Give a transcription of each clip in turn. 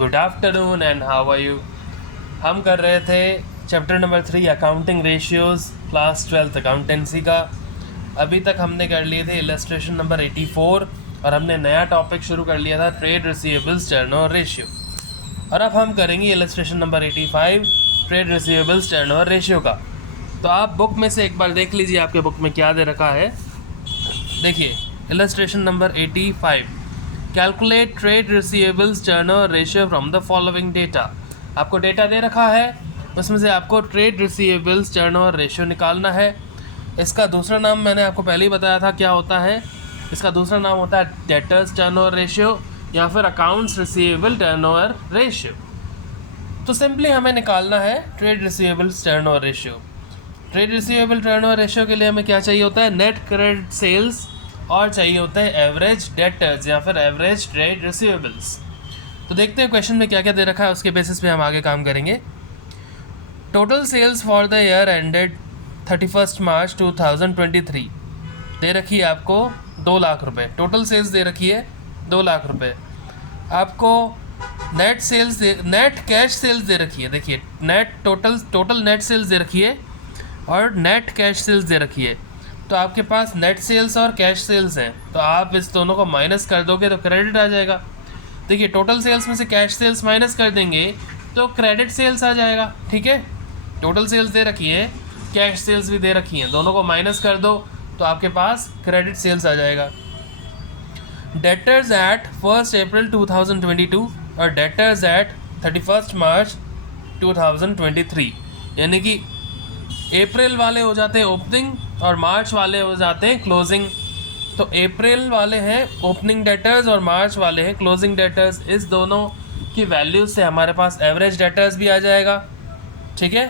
Good afternoon and how are you. हम कर रहे थे chapter number 3 accounting ratios class 12th accountancy का। अभी तक हमने कर लिए थे इलस्ट्रेशन नंबर 84 और हमने नया टॉपिक शुरू कर लिया था ट्रेड रिसीवेबल्स टर्नओवर रेशियो। और अब हम करेंगे illustration number 85 trade receivables turnover ratio का। तो आप बुक में से एक बार देख लीजिए आपके बुक में क्या दे रखा है। देखिए illustration number 85, calculate trade receivables turnover ratio from the following data. आपको डेटा दे रखा है, उसमें से आपको ट्रेड रिसीवेबल्स टर्नओवर रेशियो निकालना है। इसका दूसरा नाम मैंने आपको पहले ही बताया था क्या होता है। इसका दूसरा नाम होता है डेटर्स टर्नओवर रेशियो या फिर अकाउंट्स रिसीवेबल टर्नओवर रेशियो। तो सिंपली हमें निकालना है trade receivables turnover ratio. Trade receivable turnover ratio के लिए हमें क्या चाहिए होता है, नेट क्रेडिट सेल्स, और चाहिए होता है एवरेज डेटर्स या फिर एवरेज ट्रेड रिसीवेबल्स। तो देखते हैं क्वेश्चन में क्या क्या दे रखा है, उसके बेसिस पे हम आगे काम करेंगे। Total sales for the year ended 31 March 2023 दे रखी है आपको 2 लाख रुपए। टोटल सेल्स दे रखी है 2 लाख रुपए। आपको नेट कैश सेल्स दे रखी है। देखिए टोटल नेट सेल्स दे रखी है और नेट कैश सेल्स दे रखी है। तो आपके पास नेट सेल्स और कैश सेल्स हैं, तो आप इस दोनों को माइनस कर दोगे तो क्रेडिट आ जाएगा। देखिए टोटल सेल्स में से कैश सेल्स माइनस कर देंगे तो क्रेडिट सेल्स आ जाएगा। ठीक है, टोटल सेल्स दे रखी है, कैश सेल्स भी दे रखी हैं, दोनों को माइनस कर दो तो आपके पास क्रेडिट सेल्स आ जाएगा। डेटर्स एट 1 अप्रैल 2022 और डेटर्स एट 31 मार्च 2023, यानी कि अप्रैल वाले हो जाते हैं ओपनिंग और मार्च वाले हो जाते हैं क्लोजिंग। तो अप्रैल वाले हैं ओपनिंग डेटर्स और मार्च वाले हैं क्लोजिंग डेटर्स। इस दोनों की वैल्यूज से हमारे पास एवरेज डेटर्स भी आ जाएगा। ठीक है,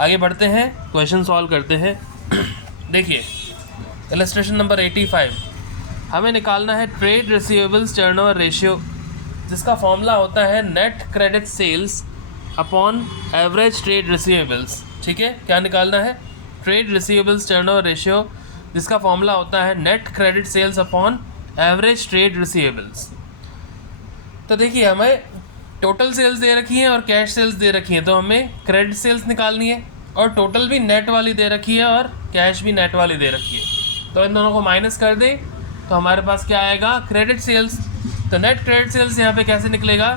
आगे बढ़ते हैं, क्वेश्चन सॉल्व करते हैं। देखिए इलस्ट्रेशन नंबर 85, हमें निकालना है ट्रेड रिसीवेबल्स टर्नओवर रेशियो, जिसका फॉर्मूला होता है net credit sales upon average trade receivables. ठीक है, क्या निकालना है, ट्रेड रिसीवेबल्स टर्नओवर रेशियो, जिसका फॉर्मूला होता है net credit sales upon average trade receivables. तो देखिए हमें टोटल सेल्स दे रखी हैं और कैश सेल्स दे रखी हैं, तो हमें क्रेडिट सेल्स निकालनी है और टोटल भी नेट वाली दे रखी है और कैश भी नेट वाली दे रखी है। तो इन दोनों को माइनस कर दें तो हमारे पास क्या आएगा, क्रेडिट सेल्स। तो नेट क्रेडिट सेल्स यहाँ पे कैसे निकलेगा,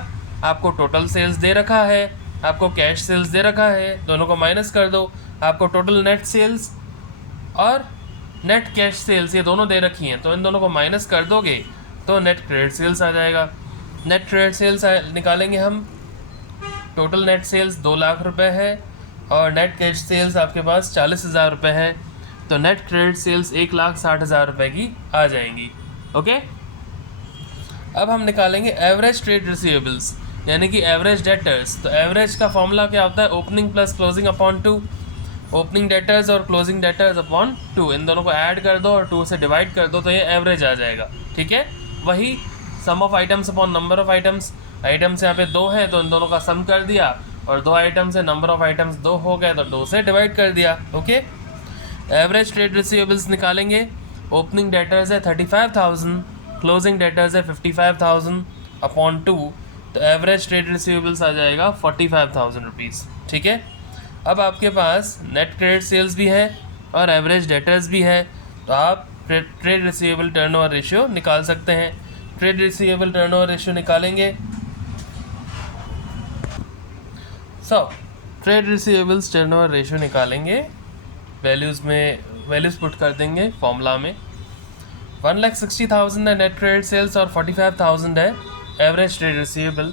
आपको टोटल सेल्स दे रखा है, आपको कैश सेल्स दे रखा है, दोनों को माइनस कर दो, आपको टोटल नेट सेल्स और नेट कैश सेल्स ये दोनों दे रखी हैं, तो इन दोनों को माइनस कर दोगे तो नेट क्रेडिट सेल्स आ जाएगा। नेट क्रेडिट सेल्स निकालेंगे हम, टोटल नेट सेल्स 2 लाख रुपए है और नेट कैश सेल्स आपके पास 40,000 रुपये है, तो नेट क्रेडिट सेल्स 1,60,000 रुपये की आ जाएंगी। ओके, अब हम निकालेंगे एवरेज ट्रेड रिसीवेबल्स यानी कि एवरेज डेटर्स। तो एवरेज का फॉर्मूला क्या होता है, opening plus closing upon 2। Opening debtors और क्लोजिंग डेटर्स अपॉन 2, इन दोनों को ऐड कर दो और 2 से डिवाइड कर दो तो ये एवरेज आ जाएगा। ठीक है, वही sum of items upon number of items. Items यहाँ पे 2 हैं तो इन दोनों का सम कर दिया और 2 आइटम्स है, नंबर ऑफ आइटम्स 2 हो गए तो 2 से डिवाइड कर दिया। ओके, एवरेज ट्रेड रिसीवेबल्स निकालेंगे। ओपनिंग डेटर्स है 35,000, क्लोजिंग डेटर्स है 55,000 अपॉन 2, तो एवरेज ट्रेड रिसीवेबल्स आ जाएगा 45,000 रुपीज़। ठीक है, अब आपके पास नेट क्रेडिट सेल्स भी है और एवरेज डेटर्स भी है, तो आप ट्रेड रिसीवेबल टर्नओवर रेशियो निकाल सकते हैं। ट्रेड रिसीवेबल टर्नओवर रेशियो निकालेंगे। ट्रेड रिसीवेबल्स टर्नओवर रेशियो निकालेंगे, वैल्यूज़ पुट कर देंगे फॉर्मूला में। 1,60,000 है नेट क्रेडिट सेल्स और 45,000 है average trade receivable.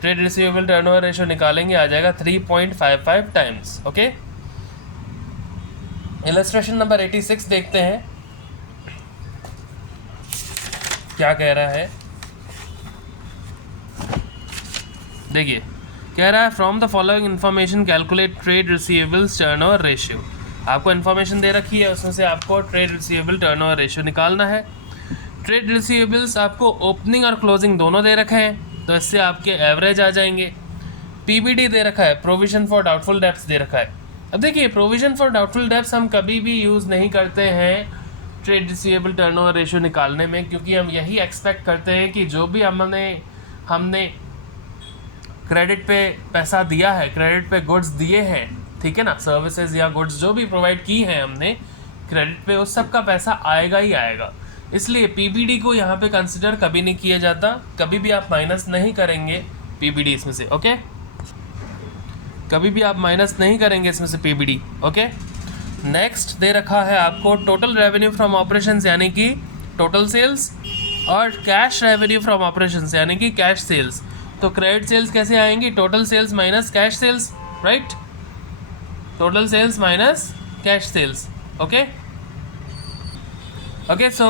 Trade receivable turnover ratio निकालेंगे, आ जाएगा 3.55 टाइम्स। ओके, इलस्ट्रेशन नंबर 86 देखते हैं क्या कह रहा है। देखिए कह रहा है from the following information calculate trade receivables turnover ratio. आपको इन्फॉर्मेशन दे रखी है, उसमें से आपको ट्रेड रिसीवेबल टर्नओवर रेशियो निकालना है। ट्रेड रिसीवेबल्स आपको ओपनिंग और क्लोजिंग दोनों दे रखे हैं, तो इससे आपके एवरेज आ जाएंगे। पीबीडी दे रखा है, प्रोविजन फॉर डाउटफुल डेब्ट्स दे रखा है। अब देखिए प्रोविजन फॉर डाउटफुल डेब्ट्स हम कभी भी यूज़ नहीं करते हैं ट्रेड रिसीवेबल टर्नओवर रेशियो निकालने में, क्योंकि हम यही एक्सपेक्ट करते हैं कि जो भी हमने क्रेडिट पे पैसा दिया है, क्रेडिट पे गुड्स दिए हैं, ठीक है ना, सर्विसेज या गुड्स जो भी प्रोवाइड की हैं हमने क्रेडिट पे, उस सब का पैसा आएगा ही आएगा। इसलिए पीबीडी को यहाँ पे कंसिडर कभी नहीं किया जाता, कभी भी आप माइनस नहीं करेंगे पीबीडी इसमें से, ओके, कभी भी आप माइनस नहीं करेंगे इसमें से पीबीडी, ओके। नेक्स्ट दे रखा है आपको टोटल रेवेन्यू फ्रॉम ऑपरेशंस यानी कि टोटल सेल्स, और कैश रेवेन्यू फ्रॉम ऑपरेशंस यानी कि कैश सेल्स। तो क्रेडिट सेल्स कैसे आएंगी? Total sales minus cash sales, right, total sales minus cash sales, okay okay. So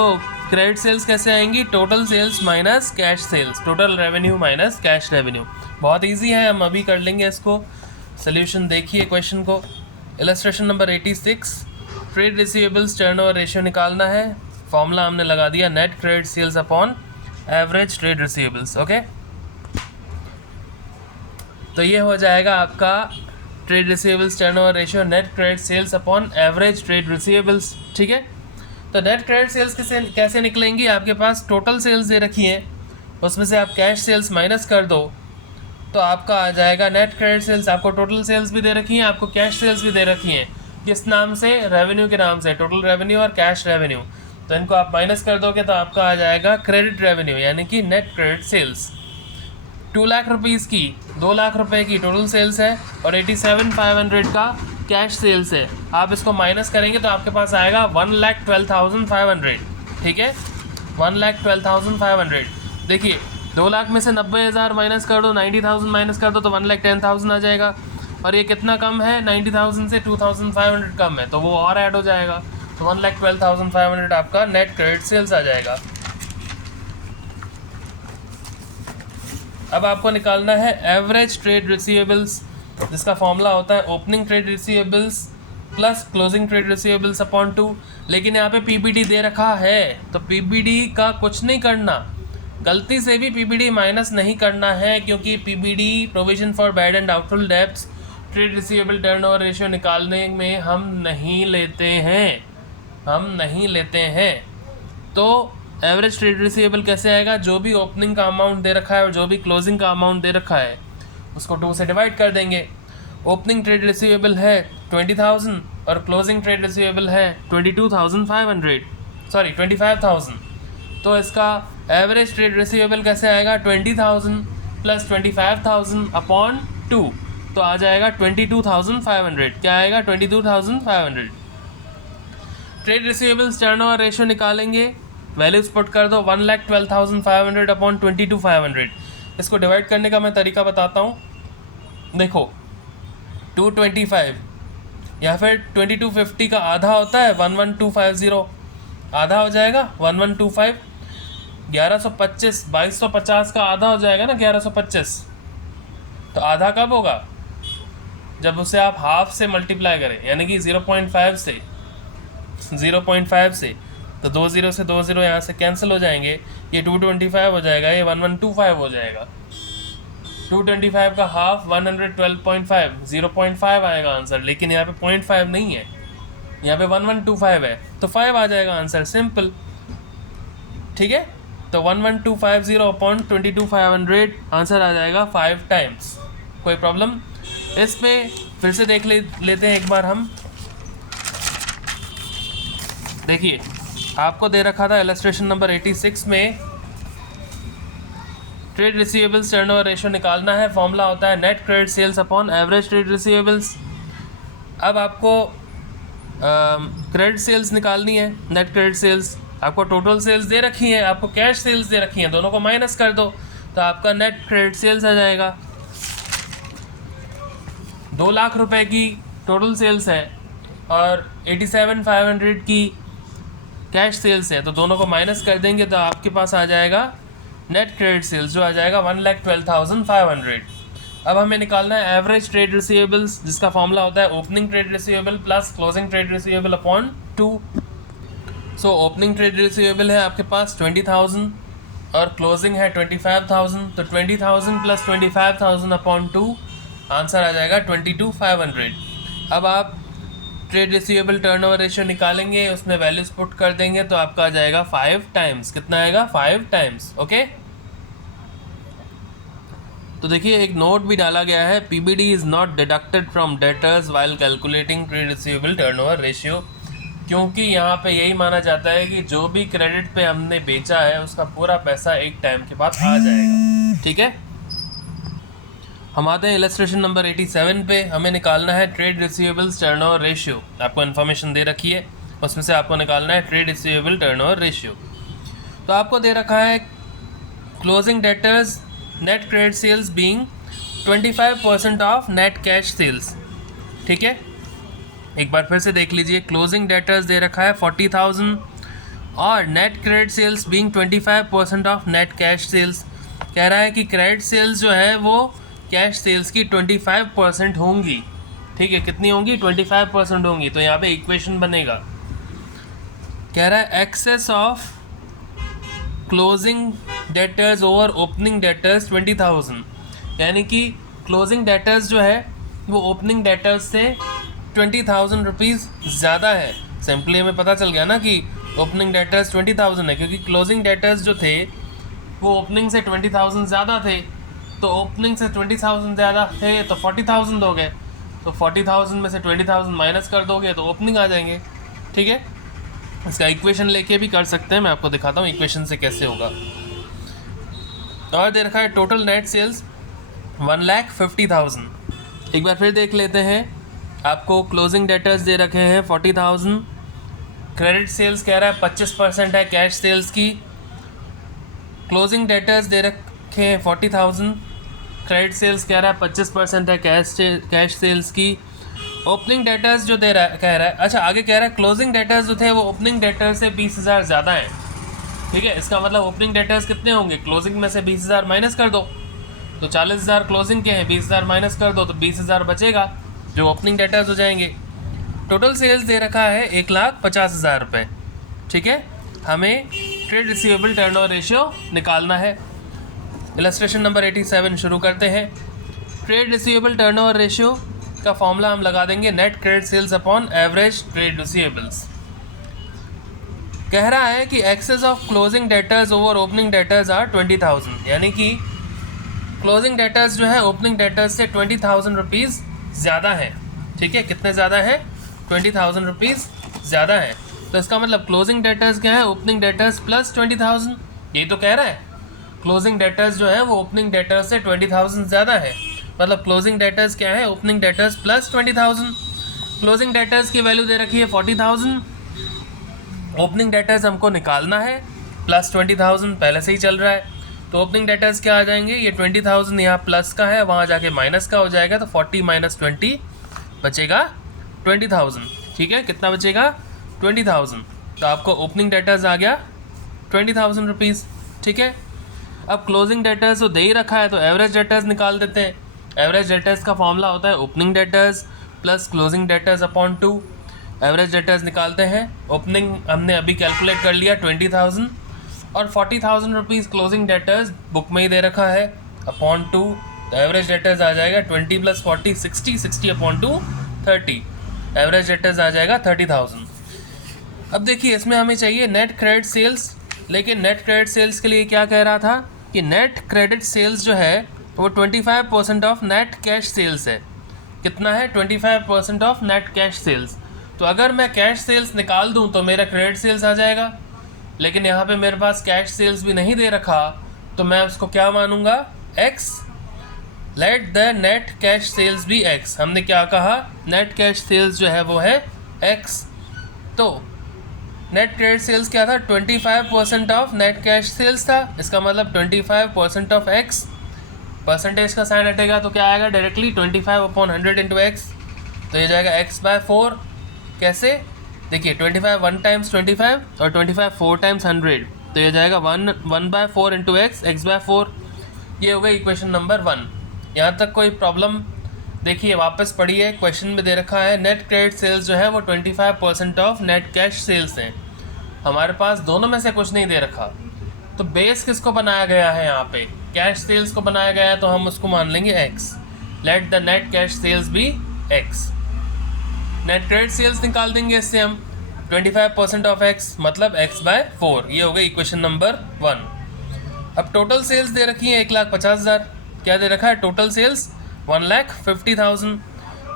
credit sales कैसे आएंगी? Total sales minus cash sales, total revenue minus cash revenue. बहुत easy है, हम अभी कर लेंगे इसको। सोल्यूशन देखिए क्वेश्चन को, illustration number 86, trade receivables turnover ratio निकालना है। फॉर्मूला हमने लगा दिया, net credit sales upon average trade receivables, okay. तो ये हो जाएगा आपका trade receivables turnover ratio, net credit sales upon average trade receivables, ठीक है। तो नेट क्रेडिट सेल्स कैसे निकलेंगी? आपके पास टोटल सेल्स दे रखी हैं, उसमें से आप कैश सेल्स माइनस कर दो तो आपका आ जाएगा नेट क्रेडिट सेल्स। आपको टोटल सेल्स भी दे रखी हैं, आपको कैश सेल्स भी दे रखी हैं, किस नाम से? रेवेन्यू के नाम से, टोटल रेवेन्यू और कैश रेवेन्यू। तो इनको आप माइनस कर दोगे तो आपका आ जाएगा क्रेडिट रेवेन्यू यानी कि net credit sales. 2 lakh rupees की, 2 लाख रुपए की टोटल सेल्स है और 87,500 का कैश सेल्स है। आप इसको माइनस करेंगे तो आपके पास आएगा 1,12,500, ठीक है, 1,12,500। देखिए 2 लाख में से 90,000 माइनस कर दो, 90,000 माइनस कर दो तो 1,10,000 आ जाएगा। और ये कितना कम है? 90,000 से 2,500 कम है, तो वो और ऐड हो जाएगा, तो 1,12,500 आपका नेट क्रेडिट सेल्स आ जाएगा। अब आपको निकालना है एवरेज ट्रेड रिसीवेबल्स, जिसका फॉर्मूला होता है opening trade receivables plus closing trade receivables upon 2। लेकिन यहाँ पे पीबीडी दे रखा है तो पीबीडी का कुछ नहीं करना, गलती से भी पीबीडी माइनस नहीं करना है, क्योंकि PBD provision for bad and doubtful debts trade receivable turnover ratio निकालने में हम नहीं लेते हैं। तो एवरेज ट्रेड रिसीवेबल कैसे आएगा? जो भी ओपनिंग का अमाउंट दे रखा है और जो भी क्लोजिंग का अमाउंट दे रखा है उसको 2 से डिवाइड कर देंगे। ओपनिंग ट्रेड रिसीवेबल है 20,000 और क्लोजिंग ट्रेड रिसीवेबल है 25,000। तो इसका एवरेज ट्रेड रिसीवेबल कैसे आएगा? 20,000 प्लस 25,000 अपॉन 2, तो आ जाएगा 22,500। क्या आएगा? 22,500। ट्रेड रिसीवेबल्स टर्नओवर रेशियो निकालेंगे, वैल्यूज पुट कर दो, 1,12,500 अपॉन 22,500। इसको डिवाइड करने का मैं तरीका बताता हूँ। देखो 225 या फिर 2250 का आधा होता है 11,250, आधा हो जाएगा 1125। 1125 2250 का आधा हो जाएगा ना 1125। तो आधा कब होगा? जब उसे आप हाफ से मल्टीप्लाई करें, यानी कि 0.5 से, तो 2 0 से 2 0 यहाँ से कैंसिल हो जाएंगे, ये 225 हो जाएगा, ये 1125 हो जाएगा। 225 का हाफ 112.5, 0.5 आएगा आंसर, लेकिन यहाँ पे 0.5 नहीं है, यहाँ पे 1125 है, तो 5 आ जाएगा आंसर, सिंपल, ठीक है। तो 11250 अपॉन 22,500 आंसर आ जाएगा 5 टाइम्स। कोई प्रॉब्लम? इस पे फिर से देख लेते हैं एक बार हम। देखिए आपको दे रखा था इलस्ट्रेशन नंबर 86 में ट्रेड रिसीवेबल्स टर्नओवर रेशियो निकालना है, फॉर्मूला होता है net credit sales upon average trade receivables. अब आपको क्रेडिट सेल्स निकालनी है, नेट क्रेडिट सेल्स। आपको टोटल सेल्स दे रखी है, आपको कैश सेल्स दे रखी हैं, दोनों को माइनस कर दो तो आपका नेट क्रेडिट सेल्स आ जाएगा। 2 लाख रुपए की टोटल सेल्स है और 87,500 की कैश सेल्स है, तो दोनों को माइनस कर देंगे तो आपके पास आ जाएगा नेट क्रेडिट सेल्स, जो आ जाएगा 1,12,500। अब हमें निकालना है एवरेज ट्रेड रिसीवेबल्स, जिसका फॉर्मूला होता है opening trade receivable plus closing trade receivable upon 2। So opening trade receivable है आपके पास 20,000 और क्लोजिंग है 25,000, तो 20,000 प्लस 25,000 अपॉन 2 आंसर आ जाएगा 22,500। अब आप ट्रेड रिसीवेबल टर्नओवर रेशियो निकालेंगे, उसमें वैल्यूज पुट कर देंगे तो आपका आ जाएगा 5 टाइम्स। कितना आएगा? 5 टाइम्स, ओके। तो देखिए एक नोट भी डाला गया है, PBD is not deducted from debtors while calculating trade receivable turnover ratio, क्योंकि यहाँ पे यही माना जाता है कि जो भी क्रेडिट पे हमने बेचा है उसका पूरा पैसा एक टाइम के बाद आ जाएगा। ठीक है, हम आते हैं इलस्ट्रेशन नंबर 87 पे। हमें निकालना है ट्रेड रिसीवेबल्स टर्नओवर रेशियो। आपको इन्फॉर्मेशन दे रखी है, उसमें से आपको निकालना है ट्रेड रिसीवेबल टर्नओवर रेशियो। तो आपको दे रखा है closing debtors net credit sales being 25% of net cash sales. ठीक है, एक बार फिर से देख लीजिए, क्लोजिंग डेटर्स दे रखा है 40,000 और net credit sales being 25% of net cash sales. कह रहा है कि क्रेडिट सेल्स जो है वो कैश सेल्स की 25% होंगी। ठीक है, कितनी होंगी? 25% होंगी। तो यहाँ पे इक्वेशन बनेगा, कह रहा है excess of closing debtors over opening debtors 20,000, यानी कि क्लोजिंग डेटर्स जो है वो ओपनिंग डेटर्स से 20,000 रुपीज़ ज़्यादा है। सिंपली हमें पता चल गया ना कि ओपनिंग डेटर्स 20,000 है, क्योंकि क्लोजिंग डेटर्स जो थे वो ओपनिंग से 20,000 ज़्यादा थे। तो ओपनिंग से 20,000 ज़्यादा थे तो 40,000 हो गए। तो 40,000 में से 20,000 माइनस कर दोगे तो ओपनिंग आ जाएंगे। ठीक है, इसका इक्वेशन लेके भी कर सकते हैं, मैं आपको दिखाता हूँ इक्वेशन से कैसे होगा। और दे रखा है टोटल नेट सेल्स 1,50,000। एक बार फिर देख लेते हैं, आपको क्लोजिंग डेटर्स दे रखे हैं 40,000, क्रेडिट सेल्स कह रहा है 25% है कैश सेल्स की। क्लोजिंग डेटर्स दे रखे हैं 40,000, क्रेडिट सेल्स कह रहा है 25% है कैश सेल्स की। ओपनिंग डेटर्स जो दे रहा है कह रहा है, अच्छा आगे कह रहा है क्लोजिंग डेटर्स जो थे वो ओपनिंग डेटर्स से 20,000 ज़्यादा हैं। ठीक है, इसका मतलब ओपनिंग डेटर्स कितने होंगे? क्लोजिंग में से 20,000 माइनस कर दो तो 40,000 क्लोजिंग के हैं, 20,000 माइनस कर दो तो 20,000 बचेगा जो ओपनिंग डेटर्स हो जाएंगे। टोटल सेल्स दे रखा है 1,50,000 रुपये। ठीक है, हमें ट्रेड रिसीवेबल टर्नओवर रेशियो निकालना है। इलस्ट्रेशन नंबर 87 शुरू करते हैं। ट्रेड रिसीवेबल टर्नओवर रेशियो का फॉर्मूला हम लगा देंगे net credit sales upon average trade receivables. कह रहा है कि excess of closing debtors over opening debtors are 20,000, यानी कि क्लोजिंग डेटर्स जो है ओपनिंग डेटर्स से 20,000 रुपीज़ ज़्यादा है। ठीक है, कितने ज़्यादा है? 20,000 रुपीज़ ज़्यादा है। तो इसका मतलब क्लोजिंग डेटर्स क्या है? Opening debtors plus 20,000। यही तो कह रहा है, क्लोजिंग डेटर्स जो है वो ओपनिंग डेटर्स से 20,000 ज़्यादा है। मतलब क्लोजिंग डेटर्स क्या है? Opening debtors plus 20,000। Closing debtors की वैल्यू दे रखी है 40,000, ओपनिंग डेटर्स हमको निकालना है, प्लस 20,000 पहले से ही चल रहा है। तो ओपनिंग डेटर्स क्या आ जाएंगे? ये 20,000 यहाँ प्लस का है, वहाँ जाके माइनस का हो जाएगा, तो 40 माइनस 20 बचेगा 20,000। ठीक है, कितना बचेगा? 20,000। तो आपको ओपनिंग डेटर्स आ गया 20,000 रुपीज़। ठीक है, अब क्लोजिंग डेटर्स तो दे ही रखा है तो एवरेज डेटर्स निकाल देते हैं। एवरेज डेटर्स का फॉर्मूला होता है opening debtors plus closing debtors upon 2। Average debtors निकालते हैं। ओपनिंग हमने अभी कैलकुलेट कर लिया 20,000 और 40,000 रुपीज़ क्लोजिंग डेटर्स बुक में ही दे रखा है अपॉन 2। तो एवरेज डेटर्स आ जाएगा 20 प्लस 40 60, 60 अपॉन 2 30। एवरेज डेटर्स आ जाएगा 30,000। अब देखिए इसमें हमें चाहिए नेट क्रेडिट सेल्स, लेकिन नेट क्रेडिट सेल्स के लिए क्या कह रहा था कि नेट क्रेडिट सेल्स जो है वो 25% ऑफ नेट कैश सेल्स है। कितना है? 25% ऑफ नेट कैश सेल्स। तो अगर मैं कैश सेल्स निकाल दूं तो मेरा क्रेडिट सेल्स आ जाएगा, लेकिन यहाँ पे मेरे पास कैश सेल्स भी नहीं दे रखा, तो मैं उसको क्या मानूंगा? x। Let the net cash sales भी x। हमने क्या कहा? नेट कैश सेल्स जो है वो है x। तो नेट क्रेडिट सेल्स क्या था? 25% ऑफ नेट कैश सेल्स था। इसका मतलब 25% ऑफ x, परसेंटेज का साइन हटेगा तो क्या आएगा? Directly 25/100 into x. तो ये जाएगा x/4। कैसे? देखिए 25 1 टाइम्स 25 और 25 4 टाइम्स 100, तो ये जाएगा 1/4 इंटू एक्स, x/4। ये हो गई इक्वेशन नंबर 1। यहाँ तक कोई प्रॉब्लम? देखिए वापस पढ़िए, क्वेश्चन में दे रखा है नेट क्रेडिट सेल्स जो है वो 25% ऑफ नेट कैश सेल्स हैं। हमारे पास दोनों में से कुछ नहीं दे रखा, तो बेस किसको बनाया गया है? यहाँ पे कैश सेल्स को बनाया गया है, तो हम उसको मान लेंगे x। Let the net cash sales भी x। नेट क्रेडिट सेल्स निकाल देंगे इससे हम 25% ऑफ x मतलब x/4। ये हो गई इक्वेशन नंबर 1। अब टोटल सेल्स दे रखी है 1,50,000। क्या दे रखा है, टोटल सेल्स 1,50,000,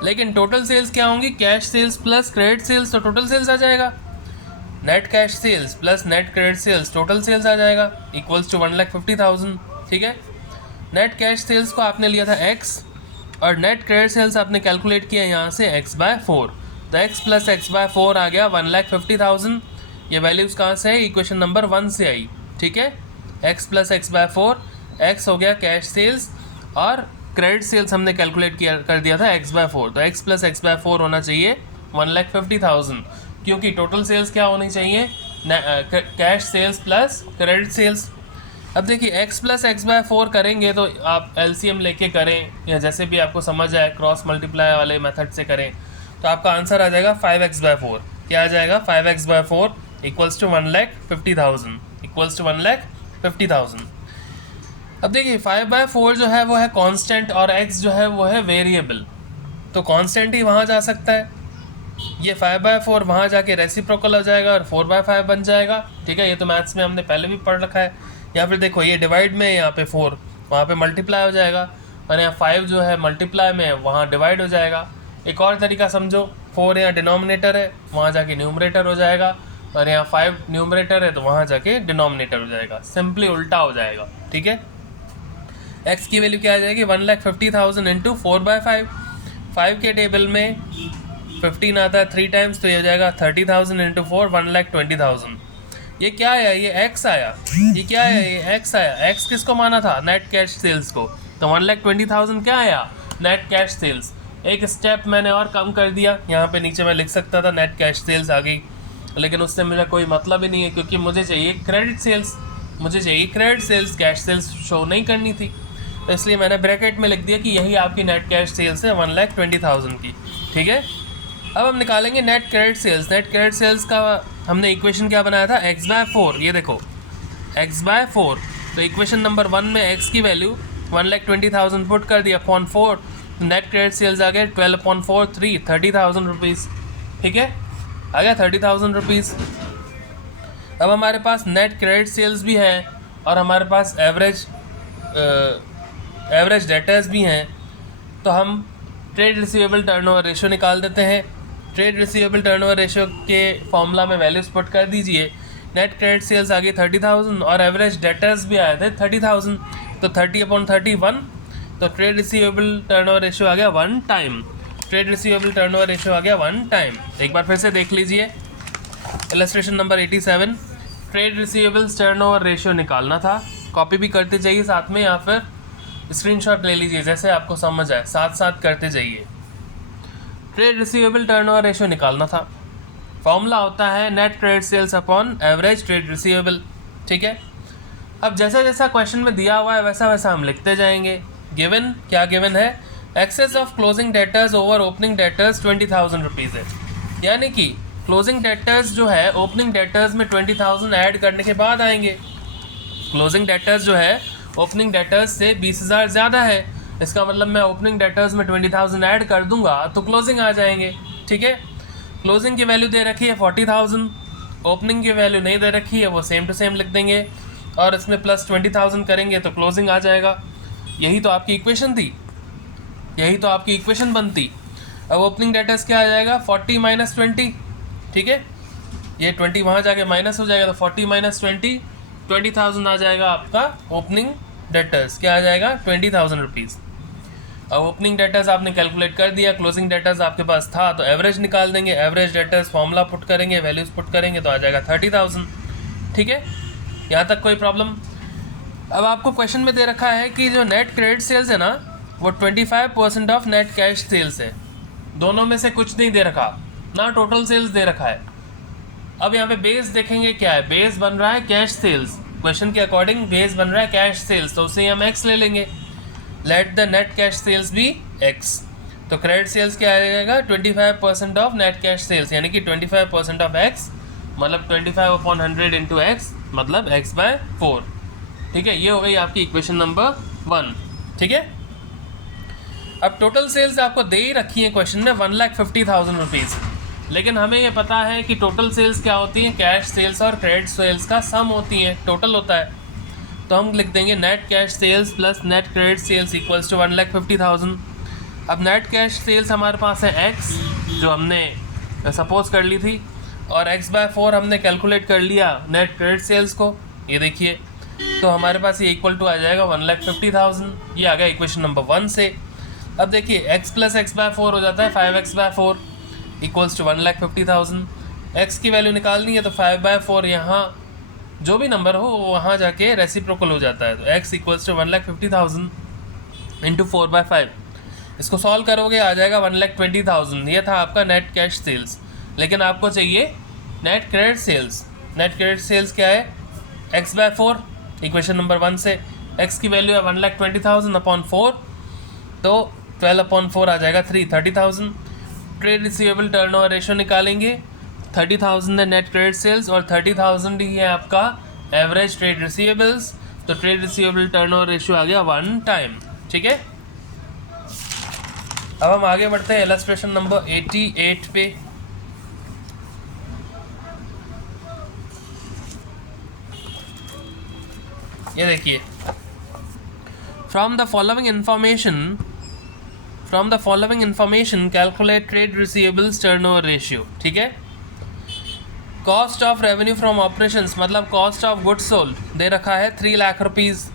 लेकिन टोटल सेल्स क्या होंगी, cash sales plus credit sales, तो टोटल सेल्स आ जाएगा। Net cash sales plus net credit sales total sales आ जाएगा इक्वल्स टू 1,50,000। ठीक है, नेट कैश सेल्स को आपने लिया था x और नेट क्रेडिट सेल्स आपने कैलकुलेट किया यहाँ से x/4, तो x प्लस x/4 आ गया 1,50,000। ये वैल्यूज़ कहाँ से है, इक्वेशन नंबर 1 से आई। ठीक है, x प्लस x/4, x हो गया कैश सेल्स और क्रेडिट सेल्स हमने कैलकुलेट किया कर दिया था x/4, तो x प्लस x/4 होना चाहिए 1,50,000, क्योंकि टोटल सेल्स क्या होनी चाहिए, cash sales plus credit sales. अब देखिए x प्लस x/4 करेंगे तो आप LCM लेके करें या जैसे भी आपको समझ आए, क्रॉस मल्टीप्लाई वाले मेथड से करें, तो आपका आंसर आ जाएगा 5x/4। क्या आ जाएगा, 5x/4 equals to 1,50,000, equals to 1,50,000। अब देखिए 5/4 जो है वो है कांस्टेंट और x जो है वो है वेरिएबल, तो कांस्टेंट ही वहाँ जा सकता है। ये 5/4 वहाँ जाके रेसिप्रोकल हो जाएगा और 4/5 बन जाएगा। ठीक है, ये तो मैथ्स में हमने पहले भी पढ़ रखा है। या फिर देखो ये डिवाइड में है, यहाँ पे 4 वहाँ पे मल्टीप्लाई हो जाएगा और यहाँ 5 जो है मल्टीप्लाई में है वहाँ डिवाइड हो जाएगा। एक और तरीका समझो, 4 यहाँ डिनोमिनेटर है, वहाँ जाके न्यूमरेटर हो जाएगा और यहाँ 5 न्यूमरेटर है तो वहाँ जाके डिनोमिनेटर हो जाएगा, सिंपली उल्टा हो जाएगा। ठीक है, x की वैल्यू क्या आ जाएगी, 1,50,000 इंटू 4/5, 5 के टेबल में 15 आता है 3 टाइम्स, तो ये हो जाएगा 30,000 इंटू 4, 1,20,000। ये क्या आया, ये x आया, ये क्या आया, ये x आया। x किसको माना था, नेट कैश सेल्स को, तो 1,20,000 क्या आया, नेट कैश सेल्स। एक स्टेप मैंने और कम कर दिया, यहाँ पे नीचे मैं लिख सकता था नेट कैश सेल्स आ गई, लेकिन उससे मेरा कोई मतलब ही नहीं है, क्योंकि मुझे चाहिए क्रेडिट सेल्स, मुझे चाहिए credit sales, cash sales show नहीं करनी थी, तो इसलिए मैंने ब्रैकेट में लिख दिया कि यही आपकी नेट कैश सेल्स है 1,20,000 की। ठीक है, अब हम निकालेंगे net credit sales. Net credit sales का हमने इक्वेशन क्या बनाया था, x/4, ये देखो x/4, तो इक्वेशन नंबर 1 में x की वैल्यू 1,20,000 पुट कर दिया अपॉन 4, नेट क्रेडिट सेल्स आ गए 12/4, 30,000 रुपीज़। ठीक है, आ गया 30,000 रुपीज़। अब हमारे पास नेट क्रेडिट सेल्स भी है और हमारे पास एवरेज डेटर्स भी हैं, तो हम ट्रेड रिसीवेबल टर्नओवर रेशियो निकाल देते हैं। ट्रेड रिसीवेबल टर्नओवर रेशियो के फॉर्मूला में वैल्यूज पुट कर दीजिए। नेट क्रेडिट सेल्स आ गई 30,000 और एवरेज डेटर्स भी आए थे 30,000, तो 30/30 1, तो ट्रेड रिसीवेबल टर्नओवर रेशियो आ गया 1 time. Trade receivable turnover ratio आ गया 1 टाइम। एक बार फिर से देख लीजिए, illustration number 87, trade receivables turnover ratio निकालना था। कॉपी भी करते जाइए साथ में या फिर स्क्रीनशॉट ले लीजिए, जैसे आपको समझ आए, साथ साथ करते जाइए। ट्रेड रिसीवेबल टर्नओवर रेशियो निकालना था, फॉर्मूला होता है net credit sales upon average trade receivable. ठीक है, अब जैसा जैसा क्वेश्चन में दिया हुआ है वैसा वैसा हम लिखते जाएंगे। गिवन क्या गिवन है, excess of closing debtors over opening debtors 20,000 rupees है, यानी कि क्लोजिंग डेटर्स जो है ओपनिंग डेटर्स में 20,000 ऐड करने के बाद आएंगे। क्लोजिंग डेटर्स जो है ओपनिंग डेटर्स से 20,000 ज़्यादा है, इसका मतलब मैं ओपनिंग डेटर्स में 20,000 ऐड कर दूंगा तो क्लोजिंग आ जाएंगे। ठीक है, क्लोजिंग की वैल्यू दे रखी है 40,000, ओपनिंग की वैल्यू नहीं दे रखी है, वो सेम टू सेम लिख देंगे और इसमें प्लस 20,000 करेंगे तो क्लोजिंग आ जाएगा। यही तो आपकी इक्वेशन थी, यही तो आपकी इक्वेशन बनती। अब ओपनिंग डेटर्स क्या आ जाएगा, 40 माइनस 20। ठीक है, ये 20 वहाँ जाके माइनस हो जाएगा, तो 40 माइनस 20, 20,000 आ जाएगा आपका ओपनिंग डेटर्स। क्या आ जाएगा, 20,000 रुपीज़। अब ओपनिंग डेटर्स आपने कैलकुलेट कर दिया, क्लोजिंग डेटर्स आपके पास था तो एवरेज निकाल देंगे। एवरेज डेटर्स फॉर्मूला पुट करेंगे, वैल्यूज़ पुट करेंगे तो आ जाएगा 30,000। ठीक है, यहाँ तक कोई प्रॉब्लम। अब आपको क्वेश्चन में दे रखा है कि जो नेट क्रेडिट सेल्स है ना वो 25% ऑफ नेट कैश सेल्स है। दोनों में से कुछ नहीं दे रखा, ना टोटल सेल्स दे रखा है। अब यहाँ पे बेस देखेंगे क्या है, बेस बन रहा है कैश सेल्स, क्वेश्चन के अकॉर्डिंग बेस बन रहा है कैश सेल्स, तो उसे हम x ले लेंगे। Let the net cash sales भी x, तो क्रेडिट सेल्स क्या आ जाएगा, 25% ऑफ नेट कैश सेल्स, यानी कि 25% ऑफ x मतलब 25/100 इंटू x मतलब x/4। ठीक है, ये हो गई आपकी इक्वेशन नंबर 1। ठीक है, अब टोटल सेल्स आपको दे ही रखी है क्वेश्चन में 1,50,000 रुपीज़, लेकिन हमें ये पता है कि टोटल सेल्स क्या होती हैं, कैश सेल्स और क्रेडिट सेल्स का सम होती हैं, टोटल होता है। तो हम लिख देंगे net cash sales plus net credit sales equals to 1,50,000। अब नेट कैश सेल्स हमारे पास है x, जो हमने सपोज कर ली थी, और x/4 हमने कैलकुलेट कर लिया नेट क्रेडिट सेल्स को, ये देखिए। तो हमारे पास ये इक्वल टू आ जाएगा 1,50,000, ये आ गया इक्वेशन नंबर 1 से। अब देखिए x प्लस x/4 हो जाता है 5x/4 इक्वल्स टू 1,50,000। x की वैल्यू निकालनी है तो 5/4 यहाँ जो भी नंबर हो वहाँ जाके रेसिप्रोकल हो जाता है, तो x इक्वल्स टू 1,50,000 इंटू 4/5। इसको सॉल्व करोगे आ जाएगा 1,20,000। ये था आपका नेट कैश सेल्स, लेकिन आपको चाहिए net credit sales. Net credit sales क्या है? x/4 इक्वेशन नंबर 1 से। x की वैल्यू है 1,20,000 अपॉन 4, तो 12/4 आ जाएगा 30,000। ट्रेड रिसीवेबल टर्नओवर रेशो निकालेंगे। 30,000 है नेट क्रेडिट सेल्स और 30,000 ही है आपका एवरेज ट्रेड रिसीवेबल्स, तो ट्रेड रिसीवेबल टर्नओवर रेशो आ गया 1 टाइम। ठीक है, अब हम आगे बढ़ते हैं इलस्ट्रेशन नंबर 88 पे। ये देखिए, from the following information calculate trade receivables turnover ratio. ठीक है, cost of revenue from operations मतलब कॉस्ट ऑफ गुड्स सोल्ड दे रखा है 3 lakh rupees.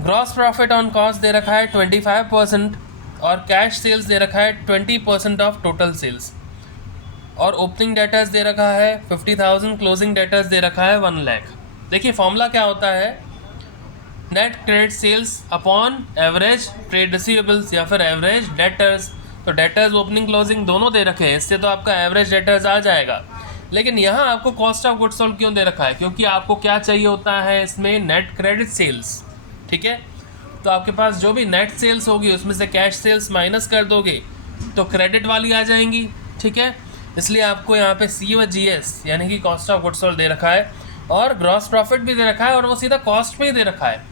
Gross profit on cost दे रखा है 25% और कैश सेल्स दे रखा है 20% ऑफ टोटल सेल्स। और ओपनिंग डेटर्स दे रखा है 50,000, क्लोजिंग डेटर्स दे रखा है 1 लाख। देखिए फॉर्मूला क्या होता है, net credit sales upon average trade receivables या फिर एवरेज डेटर्स। तो डेटर्स ओपनिंग क्लोजिंग दोनों दे रखे हैं, इससे तो आपका एवरेज डेटर्स आ जाएगा। लेकिन यहाँ आपको कॉस्ट ऑफ गुड्स सोल्ड क्यों दे रखा है? क्योंकि आपको क्या चाहिए होता है इसमें, नेट क्रेडिट सेल्स। ठीक है, तो आपके पास जो भी नेट सेल्स होगी उसमें से कैश सेल्स माइनस कर दोगे तो क्रेडिट वाली आ जाएंगी। ठीक है, इसलिए आपको यहाँ पे COGS यानी कि कॉस्ट ऑफ गुड्स सोल्ड दे रखा है, और ग्रॉस प्रॉफिट भी दे रखा है, और वो सीधा कॉस्ट पे ही दे रखा है,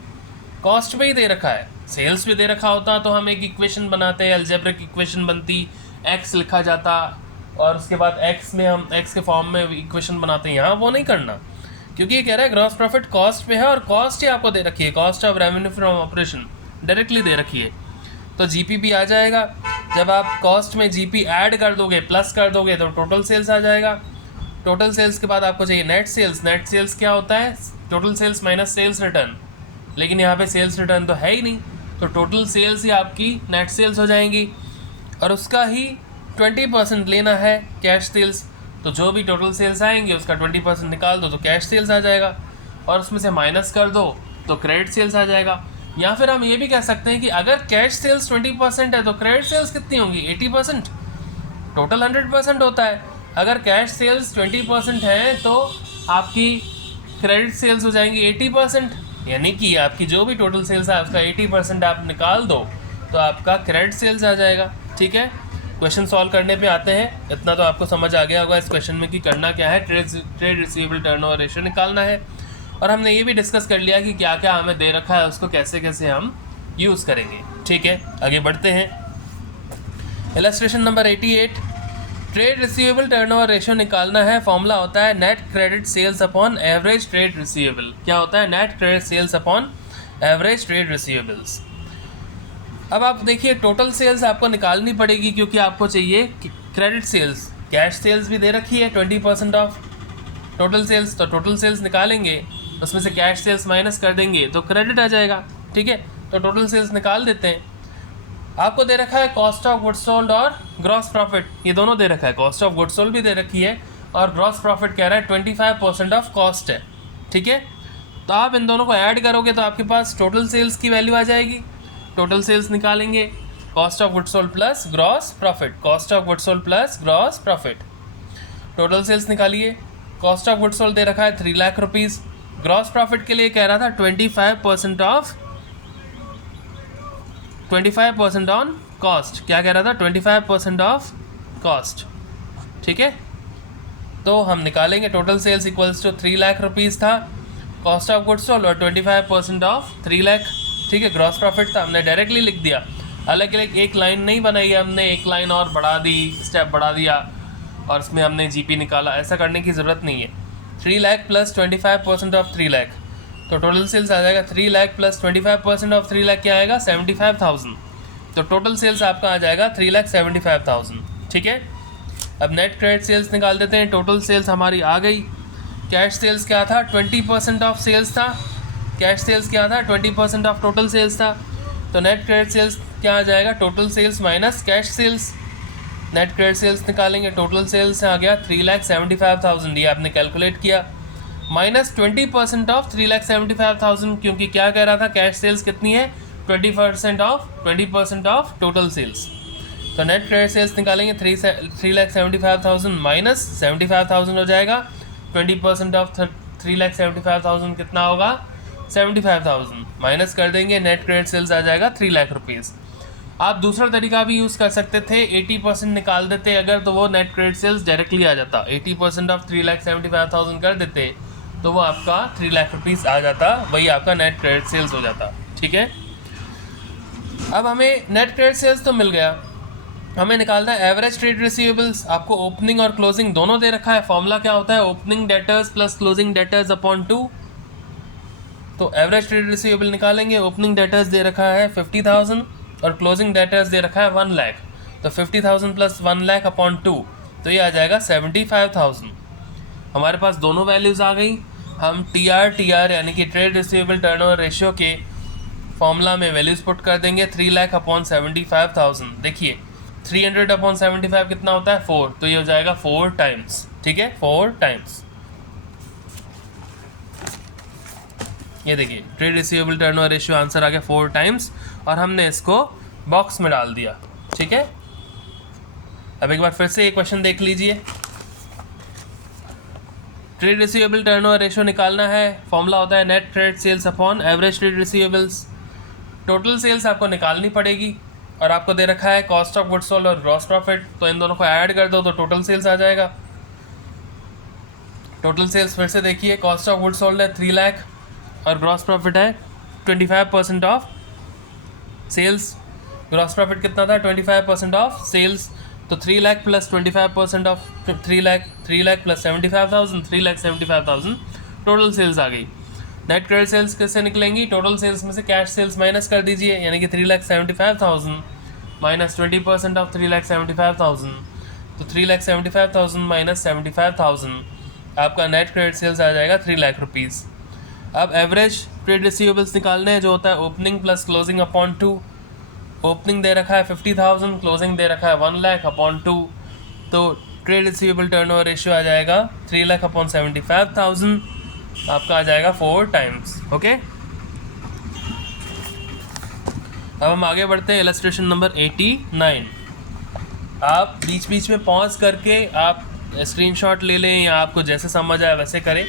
कॉस्ट पे ही दे रखा है। सेल्स भी दे रखा होता तो हम एक इक्वेशन बनाते हैं, अलजेब्रिक इक्वेशन बनती, x लिखा जाता और उसके बाद x में हम x के फॉर्म में इक्वेशन बनाते हैं। यहाँ वो नहीं करना, क्योंकि ये कह रहा है ग्रॉस प्रॉफिट कॉस्ट पे है और कॉस्ट ही आपको दे रखी है, cost of revenue from operation directly दे रखी है, तो GP भी आ जाएगा। जब आप कॉस्ट में GP ऐड कर दोगे, प्लस कर दोगे, तो टोटल सेल्स आ जाएगा। टोटल सेल्स के बाद आपको चाहिए नेट सेल्स। नेट सेल्स क्या होता है? Total sales minus sales return, लेकिन यहाँ पे सेल्स रिटर्न तो है ही नहीं, तो टोटल सेल्स ही आपकी नेट सेल्स हो जाएंगी, और उसका ही 20% लेना है कैश सेल्स। तो जो भी टोटल सेल्स आएंगे उसका 20% निकाल दो तो कैश सेल्स आ जाएगा, और उसमें से माइनस कर दो तो क्रेडिट सेल्स आ जाएगा। या फिर हम ये भी कह सकते हैं कि अगर कैश सेल्स 20% है तो क्रेडिट सेल्स कितनी होंगी? 80%। टोटल 100% होता है। अगर कैश सेल्स 20% है तो आपकी क्रेडिट सेल्स हो जाएंगी 80%, यानी कि आपकी जो भी टोटल सेल्स है उसका 80% आप निकाल दो तो आपका क्रेडिट सेल्स आ जाएगा। ठीक है, क्वेश्चन सॉल्व करने पे आते हैं। इतना तो आपको समझ आ गया होगा इस क्वेश्चन में कि करना क्या है, ट्रेड रिसीवेबल टर्नओवर रेशियो निकालना है, और हमने ये भी डिस्कस कर लिया कि क्या क्या हमें दे रखा है, उसको कैसे कैसे हम यूज़ करेंगे। ठीक है, आगे बढ़ते हैं। Illustration number 88, trade receivable turnover ratio निकालना है। फॉर्मूला होता है net credit sales upon average trade receivable. क्या होता है? Net credit sales upon average trade receivables. अब आप देखिए टोटल सेल्स आपको निकालनी पड़ेगी, क्योंकि आपको चाहिए क्रेडिट सेल्स। कैश सेल्स भी दे रखी है 20% ऑफ टोटल सेल्स, तो टोटल सेल्स निकालेंगे, उसमें से कैश सेल्स माइनस कर देंगे तो क्रेडिट आ जाएगा। ठीक है, तो टोटल सेल्स निकाल देते हैं। आपको दे रखा है कॉस्ट ऑफ गुड्स सोल्ड और ग्रॉस प्रॉफिट, ये दोनों दे रखा है। कॉस्ट ऑफ गुड्स सोल्ड भी दे रखी है और ग्रॉस प्रॉफिट कह रहा है 25% ऑफ कॉस्ट है। ठीक है, तो आप इन दोनों को ऐड करोगे तो आपके पास टोटल सेल्स की वैल्यू आ जाएगी। टोटल सेल्स निकालेंगे, cost of goods sold plus gross profit, cost of goods sold plus gross profit. Total sales निकालिए, कॉस्ट ऑफ गुड्स सोल्ड दे रखा है 3 लाख रुपीज़, ग्रॉस प्रॉफिट के लिए कह रहा था 25% ऑन कॉस्ट। क्या कह रहा था? 25% ऑफ कॉस्ट। ठीक है, तो हम निकालेंगे total sales equals to 3 lakh rupees था, कॉस्ट ऑफ गुड्स सोल्ड और 25% ऑफ 3 लाख। ठीक है, ग्रॉस प्रॉफिट था, हमने डायरेक्टली लिख दिया। अलग अलग एक लाइन नहीं बनाई है हमने, एक लाइन और बढ़ा दी, स्टेप बढ़ा दिया और उसमें हमने GP निकाला। ऐसा करने की ज़रूरत नहीं है। 3 लाख प्लस 25% ऑफ 3 लाख, तो टोटल सेल्स आ जाएगा 3 लाख प्लस 25% ऑफ 3 लाख क्या आएगा 75,000। तो टोटल सेल्स आपका आ जाएगा 3,75,000। ठीक है, अब नेट क्रेडिट सेल्स निकाल देते हैं। टोटल सेल्स हमारी आ गई। कैश सेल्स क्या था 20% ऑफ सेल्स था। कैश सेल्स क्या था 20% ऑफ टोटल सेल्स था। तो नेट क्रेडिट सेल्स क्या आ जाएगा total sales minus cash sales. Net credit sales निकालेंगे, टोटल सेल्स आ गया 3,75,000, ये आपने कैलकुलेट किया, माइनस 20% ऑफ 3,75,000, क्योंकि क्या कह रहा था कैश सेल्स कितनी है 20% ऑफ टोटल सेल्स। तो नेट क्रेडिट सेल्स निकालेंगे 3,75,000 माइनस 75,000 हो जाएगा। 20% ऑफ 3,75,000 कितना होगा 75,000, माइनस कर देंगे, नेट क्रेडिट सेल्स आ जाएगा 3 लाख रुपीज़। आप दूसरा तरीका भी यूज़ कर सकते थे, 80% निकाल देते अगर, तो वो नेट क्रेडिट सेल्स डायरेक्टली आ जाता। 80% ऑफ 3,75,000 कर देते तो वो आपका 3 लाख रुपीज़ आ जाता, वही आपका नेट क्रेडिट सेल्स हो जाता। ठीक है, अब हमें नेट क्रेडिट सेल्स तो मिल गया, हमें निकालना है एवरेज ट्रेड रिसीवेबल्स। आपको ओपनिंग और क्लोजिंग दोनों दे रखा है। फॉर्मूला क्या होता है opening debtors plus closing debtors upon 2। तो एवरेज ट्रेड रिसीवेबल निकालेंगे, ओपनिंग डेटर्स दे रखा है 50,000 और क्लोजिंग डेटर्स दे रखा है 1 लाख। तो 50,000 प्लस 1 लाख अपॉन 2, तो ये आ जाएगा 75,000। हमारे पास दोनों वैल्यूज़ आ गई। हम टी आर यानी कि ट्रेड रिसीवेबल टर्नओवर रेशियो के फॉर्मूला में वैल्यूज़ पुट कर देंगे। 3 लाख अपॉन 75,000, देखिए 300 अपॉन 75 कितना होता है 4, तो ये हो जाएगा 4 टाइम्स। ठीक है, 4 टाइम्स। ये देखिए trade receivable turnover ratio answer आ गया 4 टाइम्स, और हमने इसको बॉक्स में डाल दिया। ठीक है, अब एक बार फिर से ये क्वेश्चन देख लीजिए। ट्रेड रिसीवेबल टर्नओवर रेशियो निकालना है, फॉर्मूला होता है net credit sales upon average trade receivables. Total sales आपको निकालनी पड़ेगी, और आपको दे रखा है कॉस्ट ऑफ गुड्स सोल्ड और ग्रॉस प्रॉफिट, तो इन दोनों को ऐड कर दो तो टोटल सेल्स आ जाएगा। टोटल सेल्स फिर से देखिए, कॉस्ट ऑफ गुड्स सोल्ड है 3 लाख और ग्रॉस प्रॉफिट है 25% ऑफ सेल्स। ग्रॉस प्रॉफिट कितना था 25% ऑफ सेल्स, तो 3 lakh plus 25% of 3 lakh plus 75,000, 3,75,000 total sales आ गई। नेट क्रेडिट सेल्स कैसे निकलेंगी, टोटल सेल्स में से कैश सेल्स माइनस कर दीजिए, यानी कि 3,75,000 माइनस 20% ऑफ 3,75,000, तो 3,75,000 माइनस 75,000 आपका नेट क्रेडिट सेल्स आ जाएगा 3 लाख रुपीज़। अब एवरेज ट्रेड रिसीवेबल्स निकालने हैं, जो होता है ओपनिंग प्लस क्लोजिंग अपॉन 2। ओपनिंग दे रखा है 50,000, क्लोजिंग दे रखा है 1 लाख अपॉन 2, तो ट्रेड रिसीवेबल टर्नओवर रेशियो आ जाएगा 3 लाख अपॉन 75,000, आपका आ जाएगा 4 टाइम्स। ओके, अब हम आगे बढ़ते हैं इलस्ट्रेशन नंबर 89। आप बीच बीच में पॉज करके आप स्क्रीनशॉट ले लें, या आपको जैसे समझ आए वैसे करें,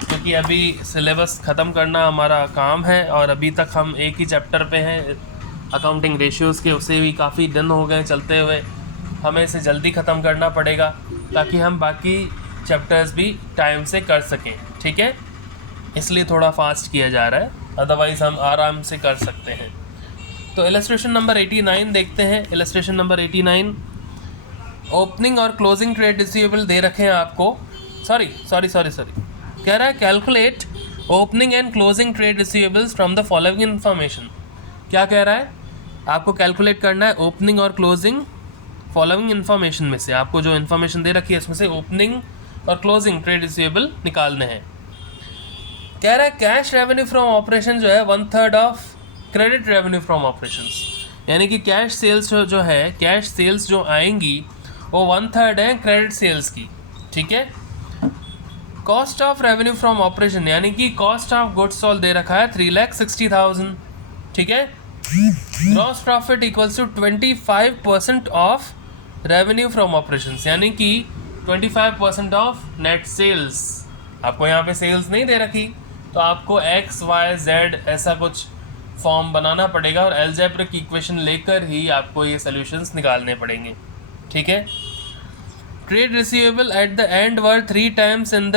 क्योंकि अभी सिलेबस ख़त्म करना हमारा काम है, और अभी तक हम एक ही चैप्टर पे हैं अकाउंटिंग रेशियोज़ के, उसे भी काफ़ी दिन हो गए चलते हुए। हमें इसे जल्दी ख़त्म करना पड़ेगा ताकि हम बाकी चैप्टर्स भी टाइम से कर सकें। ठीक है, इसलिए थोड़ा फास्ट किया जा रहा है, अदरवाइज़ हम आराम से कर सकते हैं। तो इलस्ट्रेशन नंबर 89 देखते हैं। इलस्ट्रेशन नंबर 89, ओपनिंग और क्लोजिंग ट्रेड रिसीवेबल दे रखे हैं आपको। सॉरी कह रहा है calculate opening and closing trade receivables from the following information. क्या कह रहा है, आपको कैलकुलेट करना है ओपनिंग और क्लोजिंग फॉलोइंग इन्फॉर्मेशन में से। आपको जो इन्फॉर्मेशन दे रखी है उसमें से ओपनिंग और क्लोजिंग ट्रेड रिसीवेबल निकालने हैं। कह रहा है कैश रेवेन्यू फ्रॉम ऑपरेशन जो है 1/3 of credit revenue from operations, यानी कि कैश सेल्स जो है, कैश सेल्स जो आएंगी वो 1/3 है क्रेडिट सेल्स की। ठीक है, cost of revenue from operation यानी कि कॉस्ट ऑफ गुड्स सोल्ड दे रखा है 3,60,000। ठीक है, gross profit equals to 25% of revenue from operations, यानी कि 25% ऑफ नेट सेल्स। आपको यहाँ पे सेल्स नहीं दे रखी, तो आपको एक्स वाई जेड ऐसा कुछ फॉर्म बनाना पड़ेगा, और अलजेब्रिक इक्वेशन लेकर ही आपको ये सॉल्यूशंस निकालने पड़ेंगे। ठीक है, trade receivable eight the and were 3 times in the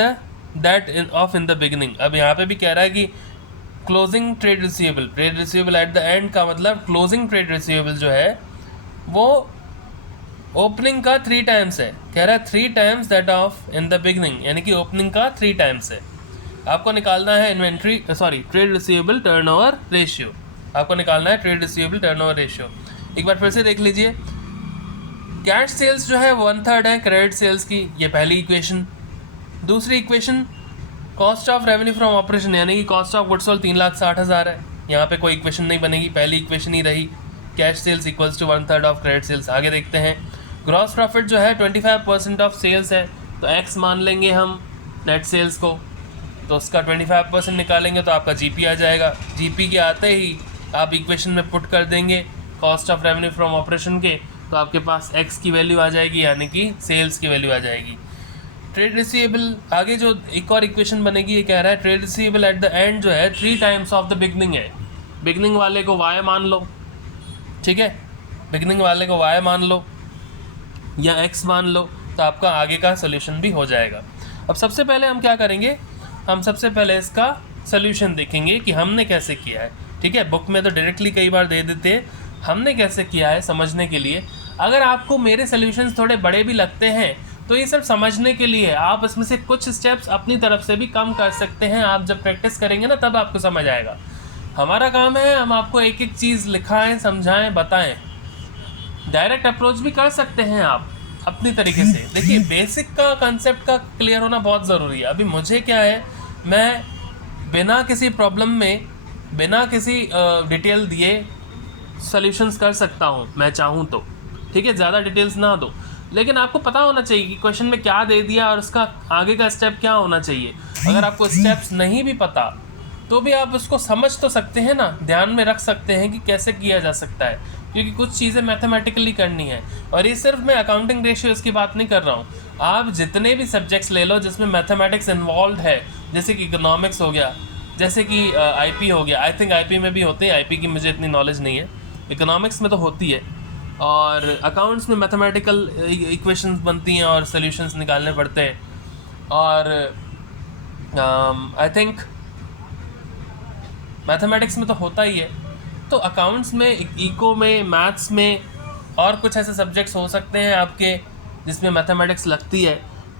that of in the beginning. अब यहाँ पे भी कह रहा है कि closing trade receivable eight the and का मतलब क्लोजिंग ट्रेड रिसीवेबल जो है वो ओपनिंग का 3 टाइम्स है। कह रहा है 3 times that of in the beginning, यानी कि ओपनिंग का 3 टाइम्स है। आपको निकालना है ट्रेड रिसीवेबल टर्नओवर रेशियो। आपको निकालना है ट्रेड रिसीवेबल टर्नओवर रेशियो। एक बार फिर से देख लीजिए, कैश सेल्स जो है 1/3 है क्रेडिट सेल्स की, ये पहली इक्वेशन। दूसरी equation cost of revenue from operation यानी कि कॉस्ट ऑफ गुड्स सोल्ड 3,60,000 है, यहाँ पे कोई इक्वेशन नहीं बनेगी, पहली इक्वेशन ही रही, cash sales equals to 1/3 of credit sales. आगे देखते हैं, ग्रॉस प्रॉफिट जो है 25% ऑफ सेल्स है, तो एक्स मान लेंगे हम नेट सेल्स को, तो उसका 25% निकालेंगे तो आपका जीपी आ जाएगा। जीपी के आते ही आप इक्वेशन में पुट कर देंगे cost of revenue from operation के, तो आपके पास एक्स की वैल्यू आ जाएगी यानी कि सेल्स की वैल्यू आ जाएगी। ट्रेड रिसीवेबल, आगे जो एक और इक्वेशन बनेगी, ये कह रहा है trade receivable eight the and जो है 3 टाइम्स ऑफ द बिगनिंग है। बिगनिंग वाले को वाई मान लो, ठीक है, बिगनिंग वाले को वाई मान लो या एक्स मान लो, तो आपका आगे का सोल्यूशन भी हो जाएगा। अब सबसे पहले हम क्या करेंगे, हम सबसे पहले इसका सोल्यूशन देखेंगे कि हमने कैसे किया है। ठीक है, बुक में तो डायरेक्टली कई बार दे देते हैं, हमने कैसे किया है समझने के लिए। अगर आपको मेरे सोल्यूशंस थोड़े बड़े भी लगते हैं तो ये सब समझने के लिए आप इसमें से कुछ स्टेप्स अपनी तरफ से भी कम कर सकते हैं। आप जब प्रैक्टिस करेंगे ना तब आपको समझ आएगा। हमारा काम है हम आपको एक एक चीज़ लिखाएं, समझाएं, बताएं। डायरेक्ट अप्रोच भी कर सकते हैं आप अपनी तरीके से। देखिए, बेसिक का कंसेप्ट का क्लियर होना बहुत ज़रूरी है। अभी मुझे क्या है, मैं बिना किसी प्रॉब्लम में, बिना किसी डिटेल दिए सॉल्यूशंस कर सकता हूँ मैं चाहूँ तो, ठीक है, ज़्यादा डिटेल्स ना दो, लेकिन आपको पता होना चाहिए कि क्वेश्चन में क्या दे दिया और उसका आगे का स्टेप क्या होना चाहिए। अगर आपको स्टेप्स नहीं भी पता तो भी आप उसको समझ तो सकते हैं ना, ध्यान में रख सकते हैं कि कैसे किया जा सकता है, क्योंकि कुछ चीज़ें मैथमेटिकली करनी है। और ये सिर्फ मैं अकाउंटिंग रेशियोज़ की बात नहीं कर रहा हूँ, आप जितने भी सब्जेक्ट्स ले लो जिसमें मैथमेटिक्स इन्वॉल्व है, जैसे कि इकोनॉमिक्स हो गया, जैसे कि आईपी हो गया, आई थिंक आईपी में भी होते हैं, आईपी की मुझे इतनी नॉलेज नहीं है, इकोनॉमिक्स में तो होती है, और अकाउंट्स में मैथमेटिकल इक्वेशंस बनती हैं और सॉल्यूशंस निकालने पड़ते हैं, और आई थिंक मैथमेटिक्स में तो होता ही है। तो अकाउंट्स में, इको में, मैथ्स में और कुछ ऐसे सब्जेक्ट्स हो सकते हैं आपके जिसमें मैथमेटिक्स लगती है,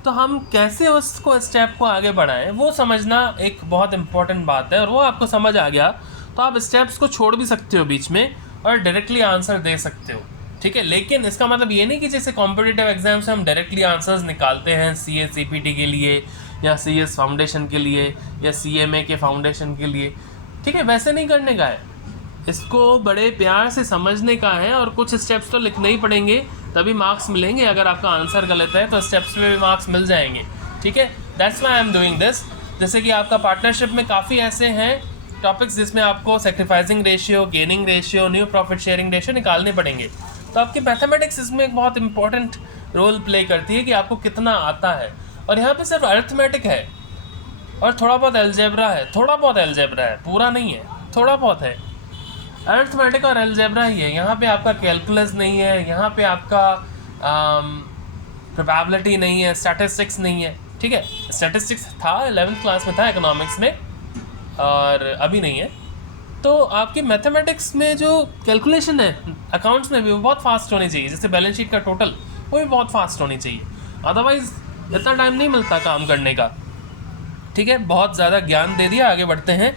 तो हम कैसे उसको स्टेप को आगे बढ़ाएं वो समझना एक बहुत इंपॉर्टेंट बात है। और वो आपको समझ आ गया तो आप स्टेप्स को छोड़ भी सकते हो बीच में और डायरेक्टली आंसर दे सकते हो, ठीक है। लेकिन इसका मतलब ये नहीं कि जैसे कॉम्पिटिटिव एग्जाम से हम डायरेक्टली आंसर्स निकालते हैं CA CPT के लिए या CS फाउंडेशन के लिए या CMA के फाउंडेशन के लिए, ठीक है, वैसे नहीं करने का है। इसको बड़े प्यार से समझने का है और कुछ स्टेप्स तो लिखने ही पड़ेंगे, तभी मार्क्स मिलेंगे। अगर आपका आंसर गलत है तो स्टेप्स में भी मार्क्स मिल जाएंगे, ठीक है। That's why I am doing this. जैसे कि आपका पार्टनरशिप में काफ़ी ऐसे हैं टॉपिक्स जिसमें आपको sacrificing ratio, gaining ratio, new profit sharing ratio निकालने पड़ेंगे, तो आपकी मैथमेटिक्स इसमें एक बहुत इंपॉर्टेंट रोल प्ले करती है कि आपको कितना आता है। और यहाँ पे सिर्फ अरिथमेटिक है और थोड़ा बहुत अलजेब्रा है, पूरा नहीं है, थोड़ा बहुत है। अरिथमेटिक और अलजेब्रा ही है, यहाँ पे आपका कैलकुलस नहीं है, यहाँ पे आपका प्रोबेबिलिटी नहीं है, स्टैटिस्टिक्स नहीं है, ठीक है। स्टैटिस्टिक्स था 11th क्लास में था इकोनॉमिक्स में और अभी नहीं है। तो आपकी मैथमेटिक्स में जो कैलकुलेशन है अकाउंट्स में भी वो बहुत फास्ट होनी चाहिए, जैसे बैलेंस शीट का टोटल वो भी बहुत फास्ट होनी चाहिए, अदरवाइज इतना टाइम नहीं मिलता काम करने का, ठीक है। बहुत ज़्यादा ज्ञान दे दिया, आगे बढ़ते हैं।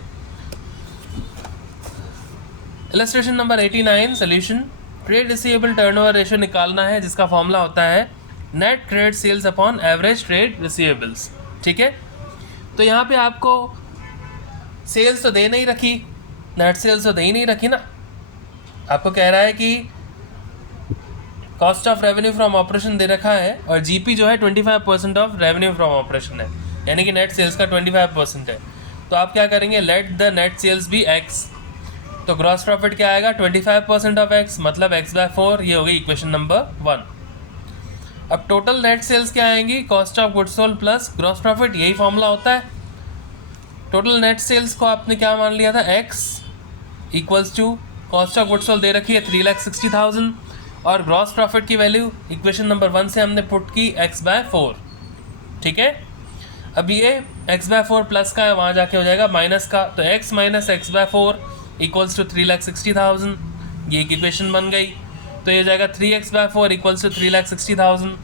Illustration number 89, solution. Trade receivable turnover ratio निकालना है जिसका फॉर्मूला होता है net credit sales upon average trade receivables, ठीक है। तो यहाँ पे आपको सेल्स तो दे नहीं रखी, नेट सेल्स तो दे ही नहीं रखी ना, आपको कह रहा है कि cost of revenue from operation दे रखा है और जीपी जो है 25% ऑफ रेवेन्यू फ्रॉम ऑपरेशन है, यानी कि नेट सेल्स का 25% है। तो आप क्या करेंगे, let the net sales be x, तो ग्रॉस प्रॉफिट क्या आएगा 25% ऑफ एक्स, मतलब x/4, ये हो गई इक्वेशन नंबर 1। अब टोटल नेट सेल्स क्या आएंगी, cost of goods sold plus gross profit, यही फॉर्मूला होता है। टोटल नेट सेल्स को आपने क्या मान लिया था, x equals to cost of goods sold दे रखी है 3,60,000 और ग्रॉस प्रॉफिट की वैल्यू इक्वेशन नंबर 1 से हमने पुट की x/4, ठीक है। अब ये x/4 प्लस का है, वहाँ जाके हो जाएगा माइनस का, तो x minus x/4 equals to 3,60,000, ये एक इक्वेशन बन गई। तो ये हो जाएगा 3x/4 इक्वल्स टू 3,60,000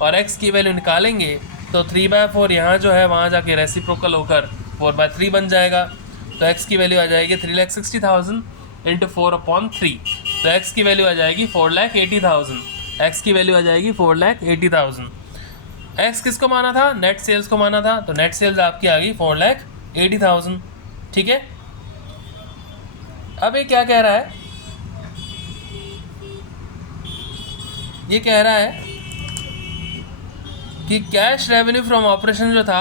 और x की वैल्यू निकालेंगे तो 3/4 यहाँ जो है वहाँ जाके रेसिप्रोकल होकर 4/3 बन जाएगा। तो x की वैल्यू आ जाएगी 3,60,000 इंटू 4/3। तो x की वैल्यू आ जाएगी 4,80,000। x की वैल्यू आ जाएगी 4,80,000। x किसको माना था? नेट सेल्स को माना था। तो नेट सेल्स आपकी आ गई 4,80,000। ठीक है। अब ये क्या कह रहा है? ये कह रहा है कि कैश रेवेन्यू फ्रॉम ऑपरेशन जो था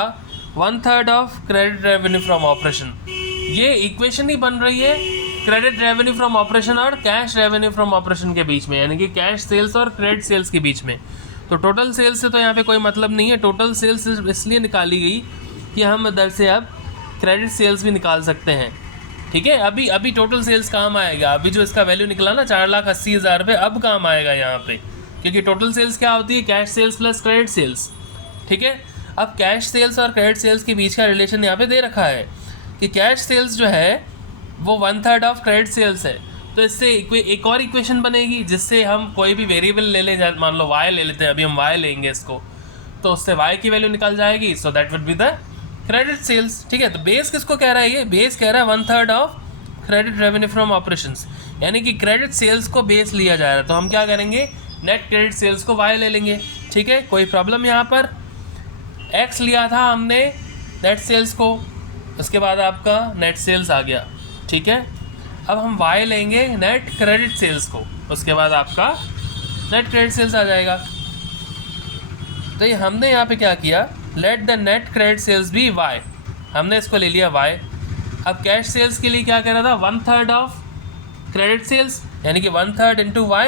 1/3 of credit revenue from operation. ये इक्वेशन ही बन रही है क्रेडिट रेवेन्यू फ्रॉम ऑपरेशन और कैश रेवेन्यू फ्रॉम ऑपरेशन के बीच में, यानी कि कैश सेल्स और क्रेडिट सेल्स के बीच में। तो टोटल सेल्स से तो यहाँ पे कोई मतलब नहीं है। टोटल सेल्स इसलिए निकाली गई कि हम इधर से अब क्रेडिट सेल्स भी निकाल सकते हैं। ठीक है। अभी टोटल सेल्स काम आएगा। अभी जो इसका वैल्यू निकला ना 4,80,000 रुपये, अब काम आएगा यहाँ पे, क्योंकि टोटल सेल्स क्या होती है? Cash sales plus credit sales. ठीक है। अब कैश सेल्स और क्रेडिट सेल्स के बीच का रिलेशन यहाँ पे दे रखा है कि कैश सेल्स जो है वो 1/3 ऑफ क्रेडिट सेल्स है। तो इससे एक और इक्वेशन बनेगी जिससे हम कोई भी वेरिएबल ले लें, मान लो y ले लेते हैं, अभी हम y लेंगे इसको, तो उससे y की वैल्यू निकल जाएगी। So that would be the credit sales. ठीक है। तो बेस किसको कह रहा है? ये बेस कह रहा है 1/3 of credit revenue from operations, यानी कि क्रेडिट सेल्स को बेस लिया जा रहा है। तो हम क्या करेंगे? नेट क्रेडिट सेल्स को y ले लेंगे। ठीक है। कोई प्रॉब्लम यहाँ पर? x लिया था हमने नेट सेल्स को, उसके बाद आपका नेट सेल्स आ गया। ठीक है। अब हम y लेंगे नेट क्रेडिट सेल्स को, उसके बाद आपका नेट क्रेडिट सेल्स आ जाएगा। तो ये हमने यहाँ पे क्या किया? Let the net credit sales be y, हमने इसको ले लिया y। अब कैश सेल्स के लिए क्या कह रहा था? 1/3 ऑफ क्रेडिट सेल्स, यानी कि 1/3 इंटू y,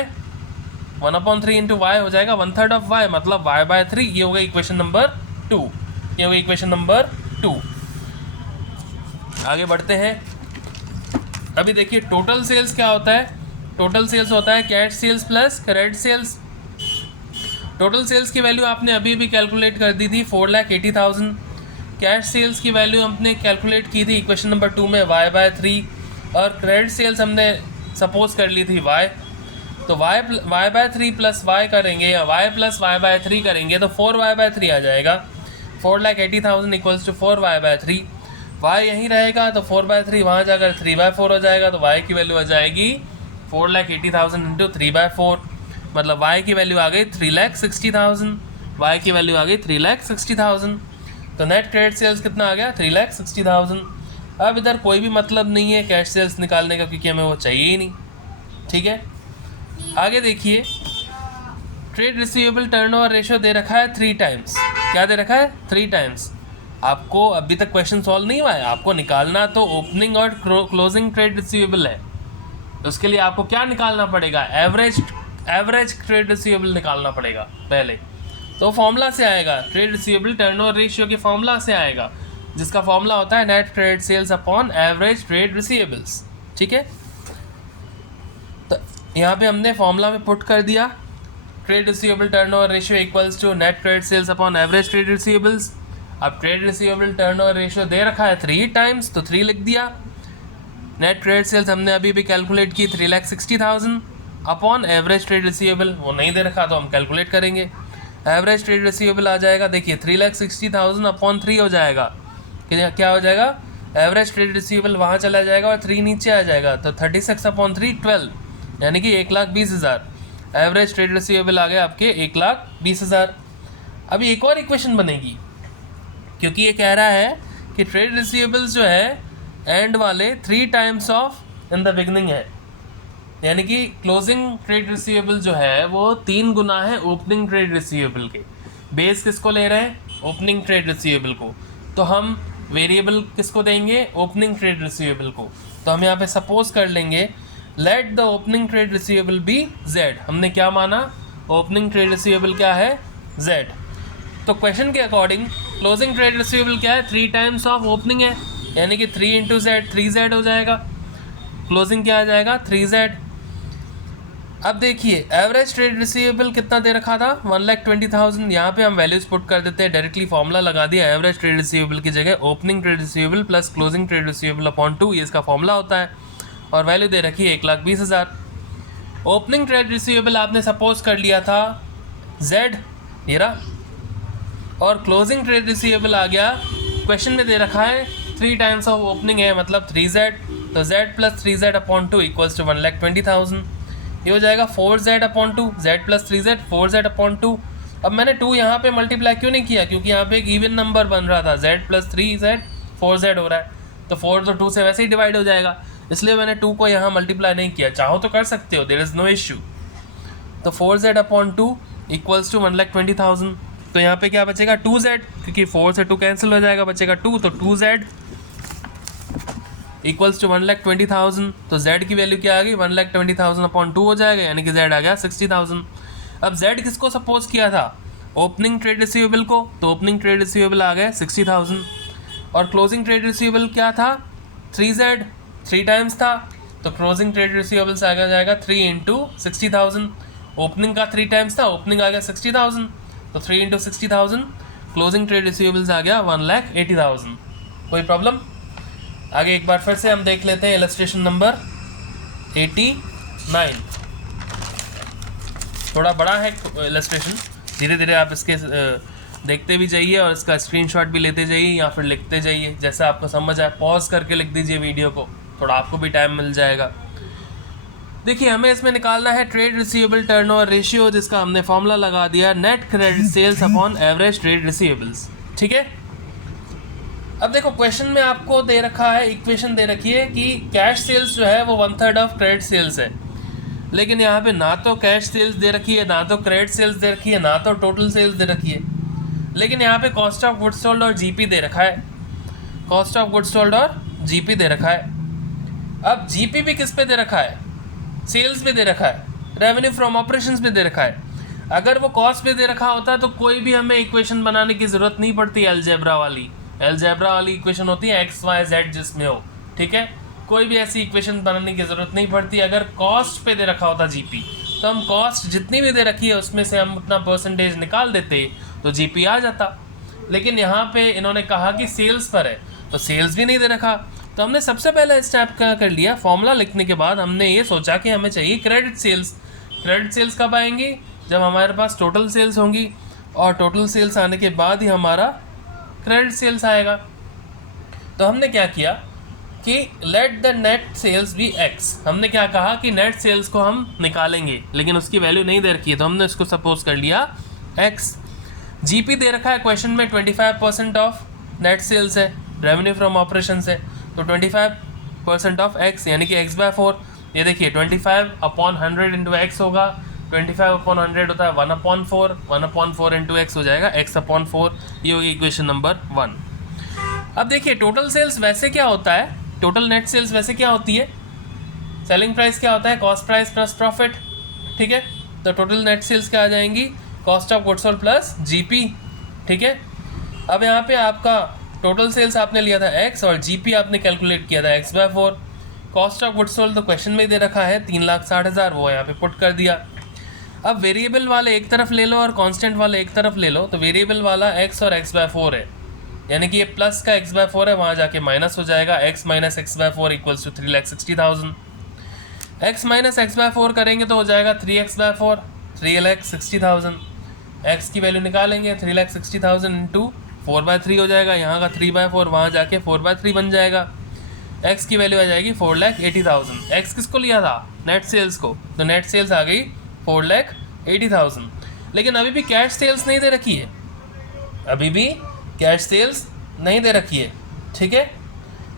1/3 इंटू y हो जाएगा 1/3 ऑफ y, मतलब y/3। ये होगा इक्वेशन नंबर 2। ये होगा इक्वेशन नंबर 2। आगे बढ़ते हैं। अभी देखिए टोटल सेल्स क्या होता है? टोटल सेल्स होता है cash sales plus credit sales. Total sales की वैल्यू आपने अभी भी कैलकुलेट कर दी थी 4,80,000। कैश सेल्स की वैल्यू हमने कैलकुलेट की थी इक्वेशन नंबर 2 में y/3, और क्रेडिट सेल्स हमने सपोज कर ली थी y। तो y/3 प्लस y करेंगे या y प्लस y/3 करेंगे तो 4y/3 आ जाएगा। 4,80,000 इक्वल्स टू 4y/3। y यहीं रहेगा तो 4/3 वहाँ जाकर 3/4 हो जाएगा। तो y की वैल्यू आ जाएगी 4,80,000 इंटू 3/4, मतलब y की वैल्यू आ गई 3,60,000। y की वैल्यू आ गई 3,60,000। तो नेट क्रेडिट सेल्स कितना आ गया? 3,60,000। अब इधर कोई भी मतलब नहीं है कैश सेल्स निकालने का, क्योंकि हमें वो चाहिए ही नहीं। ठीक है। आगे देखिए, ट्रेड रिसीवेबल टर्नओवर रेशियो दे रखा है 3 टाइम्स। क्या दे रखा है? 3 टाइम्स। आपको अभी तक क्वेश्चन सॉल्व नहीं हुआ है, आपको निकालना तो ओपनिंग और क्लोजिंग ट्रेड रिसीवेबल है। तो उसके लिए आपको क्या निकालना पड़ेगा? एवरेज ट्रेड रिसीवेबल निकालना पड़ेगा पहले। तो फॉर्मूला से आएगा, ट्रेड रिसीवेबल टर्नओवर रेशियो के फॉर्मूला से आएगा, जिसका फॉर्मूला होता है net credit sales upon average trade receivables. ठीक है। तो यहाँ पे हमने फॉर्मूला में पुट कर दिया, trade receivable turnover ratio equals to net credit sales upon average trade receivables. अब ट्रेड रिसीवेबल टर्नओवर रेशियो दे रखा है 3 टाइम्स, तो 3 लिख दिया। नेट क्रेडिट सेल्स हमने अभी भी कैलकुलेट की 3,60,000 अपॉन एवरेज ट्रेड रिसीवेबल, वो नहीं दे रखा तो हम कैलकुलेट करेंगे। एवरेज ट्रेड रिसीवेबल आ जाएगा, देखिए 3,60,000 अपॉन 3 हो जाएगा। क्या हो जाएगा? एवरेज ट्रेड रिसीवेबल वहाँ चला जाएगा और 3 नीचे आ जाएगा, तो 36 अपॉन 3 12, यानी कि 1,20,000। एवरेज ट्रेड रिसीवेबल आ गया आपके 1,20,000। अभी एक और इक्वेशन बनेगी, क्योंकि ये कह रहा है कि ट्रेड रिसीवेबल्स जो है एंड वाले 3 times of in the beginning है, यानी कि क्लोजिंग ट्रेड रिसीवेबल जो है वो 3 गुना है ओपनिंग ट्रेड रिसीवेबल के। बेस किसको ले रहे हैं? ओपनिंग ट्रेड रिसीवेबल को। तो हम वेरिएबल किसको देंगे? ओपनिंग ट्रेड रिसीवेबल को। तो हम यहाँ पे सपोज कर लेंगे let the opening trade receivable be z। हमने क्या माना? ओपनिंग ट्रेड रिसीवेबल क्या है? z। तो क्वेश्चन के अकॉर्डिंग क्लोजिंग ट्रेड रिसीवेबल क्या है? 3 टाइम्स ऑफ ओपनिंग है, यानी कि 3 इंटू z 3z हो जाएगा। क्लोजिंग क्या आ जाएगा? 3z। अब देखिए एवरेज ट्रेड रिसीवेबल कितना दे रखा था? 1,20,000। यहाँ पे हम वैल्यूज पुट कर देते हैं, डायरेक्टली फॉर्मूला लगा दिया। एवरेज ट्रेड रिसीवेबल की जगह opening trade receivable plus closing trade receivable upon 2, ये इसका फॉर्मूला होता है। और वैल्यू दे रखी है 1,20,000। ओपनिंग ट्रेड रिसीवेबल आपने सपोज कर लिया था z, ये रहा, और क्लोजिंग ट्रेड रिसीवेबल आ गया, क्वेश्चन में दे रखा है 3 टाइम्स ऑफ ओपनिंग है मतलब 3Z, तो Z plus 3Z upon 2 equals to 1,20,000। ये हो जाएगा 4Z upon 2, Z plus 3Z 4Z upon 2। अब मैंने 2 यहाँ पे मल्टीप्लाई क्यों नहीं किया, क्योंकि यहाँ पे एक इवन नंबर बन रहा था, Z प्लस 3Z 4Z हो रहा है, तो 4 तो 2 से वैसे ही डिवाइड हो जाएगा, इसलिए मैंने 2 को यहाँ मल्टीप्लाई नहीं किया। चाहो तो कर सकते हो, देयर इज़ नो इश्यू। तो 4Z अपॉन 2 इक्वल्स टू 1,20,000। तो यहाँ पे क्या बचेगा 2Z, क्योंकि 4 से 2 कैंसिल हो जाएगा, बचेगा 2, तो 2Z इक्वल्स टू 1,20,000। तो Z की वैल्यू क्या आ गई 1,20,000 अपॉन 2 हो जाएगा, यानी कि Z आ गया 60,000। अब Z किसको सपोज किया था, ओपनिंग ट्रेड रिसीवेबल को, तो ओपनिंग ट्रेड रिसीवेबल आ गए 60,000। और क्लोजिंग ट्रेड रिसीवेबल क्या था 3Z, 3 टाइम्स था, तो क्लोजिंग ट्रेड रिसीवेबल्स आ जाएगा 3 इंटू 60,000। ओपनिंग का 3 टाइम्स था, ओपनिंग आ गया 60,000, तो 3 इंटू 60,000, क्लोजिंग ट्रेड रिसीवेबल्स आ गया 1,80,000। कोई प्रॉब्लम? आगे एक बार फिर से हम देख लेते हैं इलस्ट्रेशन नंबर 89। थोड़ा बड़ा है इलस्ट्रेशन, धीरे धीरे आप इसके देखते भी जाइए और इसका स्क्रीनशॉट भी लेते जाइए या फिर लिखते जाइए, जैसा आपको समझ आए। पॉज करके लिख दीजिए वीडियो को, थोड़ा आपको भी टाइम मिल जाएगा। देखिए हमें इसमें निकालना है ट्रेड रिसीवेबल टर्नओवर रेशियो, जिसका हमने फॉर्मूला लगा दिया net credit sales upon average trade receivables. ठीक है, अब देखो क्वेश्चन में आपको दे रखा है, इक्वेशन दे रखी है कि कैश सेल्स जो है वो 1/3 ऑफ क्रेडिट सेल्स है, लेकिन यहाँ पे ना तो कैश सेल्स दे रखी है, ना तो क्रेडिट सेल्स दे रखी है, ना तो टोटल सेल्स दे रखी है, लेकिन यहाँ पे कॉस्ट ऑफ गुड्स सोल्ड और जीपी दे रखा है, कॉस्ट ऑफ गुड्स सोल्ड और जीपी दे रखा है। अब जीपी भी किस पे दे रखा है, सेल्स पे दे रखा है, रेवेन्यू फ्रॉम ऑपरेशंस पे दे रखा है। अगर वो कॉस्ट पे दे रखा होता तो कोई भी हमें इक्वेशन बनाने की ज़रूरत नहीं पड़ती, अलजेब्रा वाली इक्वेशन होती है एक्स वाई जेड जिसमें हो, ठीक है, कोई भी ऐसी इक्वेशन बनाने की ज़रूरत नहीं पड़ती। अगर कॉस्ट पे दे रखा होता जीपी, तो हम कॉस्ट जितनी भी दे रखी है उसमें से हम अपना परसेंटेज निकाल देते तो जीपी आ जाता। लेकिन यहाँ पे इन्होंने कहा कि सेल्स पर है, तो सेल्स भी नहीं दे रखा, तो हमने सबसे पहले स्टेप क्या कर लिया, फॉर्मूला लिखने के बाद हमने ये सोचा कि हमें चाहिए क्रेडिट सेल्स। क्रेडिट सेल्स कब आएंगी, जब हमारे पास टोटल सेल्स होंगी, और टोटल सेल्स आने के बाद ही हमारा क्रेडिट सेल्स आएगा। तो हमने क्या किया कि let the net sales be x, हमने क्या कहा कि नेट सेल्स को हम निकालेंगे, लेकिन उसकी वैल्यू नहीं दे रखी है, तो हमने उसको सपोज कर लिया एक्स। जीपी दे रखा है क्वेश्चन में 25% ऑफ नेट सेल्स है, रेवेन्यू फ्रॉम ऑपरेशन से, तो 25% ऑफ एक्स यानी कि x/4। ये देखिए 25 अपॉन 100 इंटू एक्स होगा, 25 अपॉन 100 होता है 1/4, 1/4 इंटू एक्स हो जाएगा x/4। ये होगी इक्वेशन नंबर 1। अब देखिए टोटल सेल्स वैसे क्या होता है, टोटल नेट सेल्स वैसे क्या होती है, सेलिंग प्राइस क्या होता है, कॉस्ट प्राइस प्लस प्रॉफिट। ठीक है, तो टोटल नेट सेल्स क्या आ जाएंगी, cost of goods sold plus GP. ठीक है, अब यहाँ पे आपका टोटल सेल्स आपने लिया था x और जीपी आपने कैलकुलेट किया था x/4। Cost of goods sold तो क्वेश्चन में ही दे रखा है 3,60,000, वो यहाँ पे पुट कर दिया। अब वेरिएबल वाले एक तरफ ले लो और कांस्टेंट वाले एक तरफ ले लो, तो वेरिएबल वाला x और x/4 है, यानी कि ये प्लस का x/4 है, वहाँ जाके माइनस हो जाएगा, x minus x/4 equals to 3,60,000। x minus x/4 करेंगे तो हो जाएगा 3x/4, 3,60,000। x की वैल्यू निकालेंगे 3,60,000 इंटू 4/3 हो जाएगा, यहाँ का 3/4 वहाँ जाके 4/3 बन जाएगा। x की वैल्यू आ जाएगी 4,80,000। x किसको लिया था, नेट सेल्स को, तो नेट सेल्स आ गई 4,80,000। लेकिन अभी भी कैश सेल्स नहीं दे रखी है, अभी भी कैश सेल्स नहीं दे रखी है। ठीक है,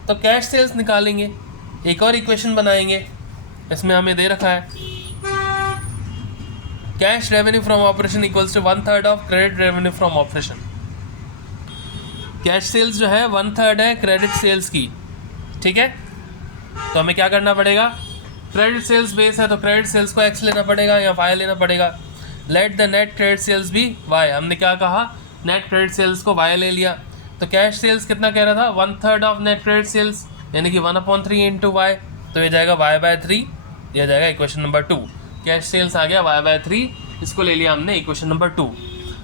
तो कैश सेल्स निकालेंगे, एक और इक्वेशन बनाएंगे, इसमें हमें दे रखा है cash revenue from operation equals to 1/3 of credit revenue from operation. Cash sales जो है 1/3 है क्रेडिट सेल्स की। ठीक है, तो हमें क्या करना पड़ेगा, क्रेडिट सेल्स बेस है तो क्रेडिट सेल्स को x लेना पड़ेगा या y लेना पड़ेगा। Let the net credit sales भी y, हमने क्या कहा, नेट क्रेडिट सेल्स को y ले लिया। तो कैश सेल्स कितना कह रहा था, 1/3 ऑफ नेट क्रेडिट सेल्स, यानी कि 1/3 इंटू y, तो ये जाएगा y/3, यह जाएगा इक्वेशन नंबर 2। कैश सेल्स आ गया y/3, इसको ले लिया हमने इक्वेशन नंबर 2।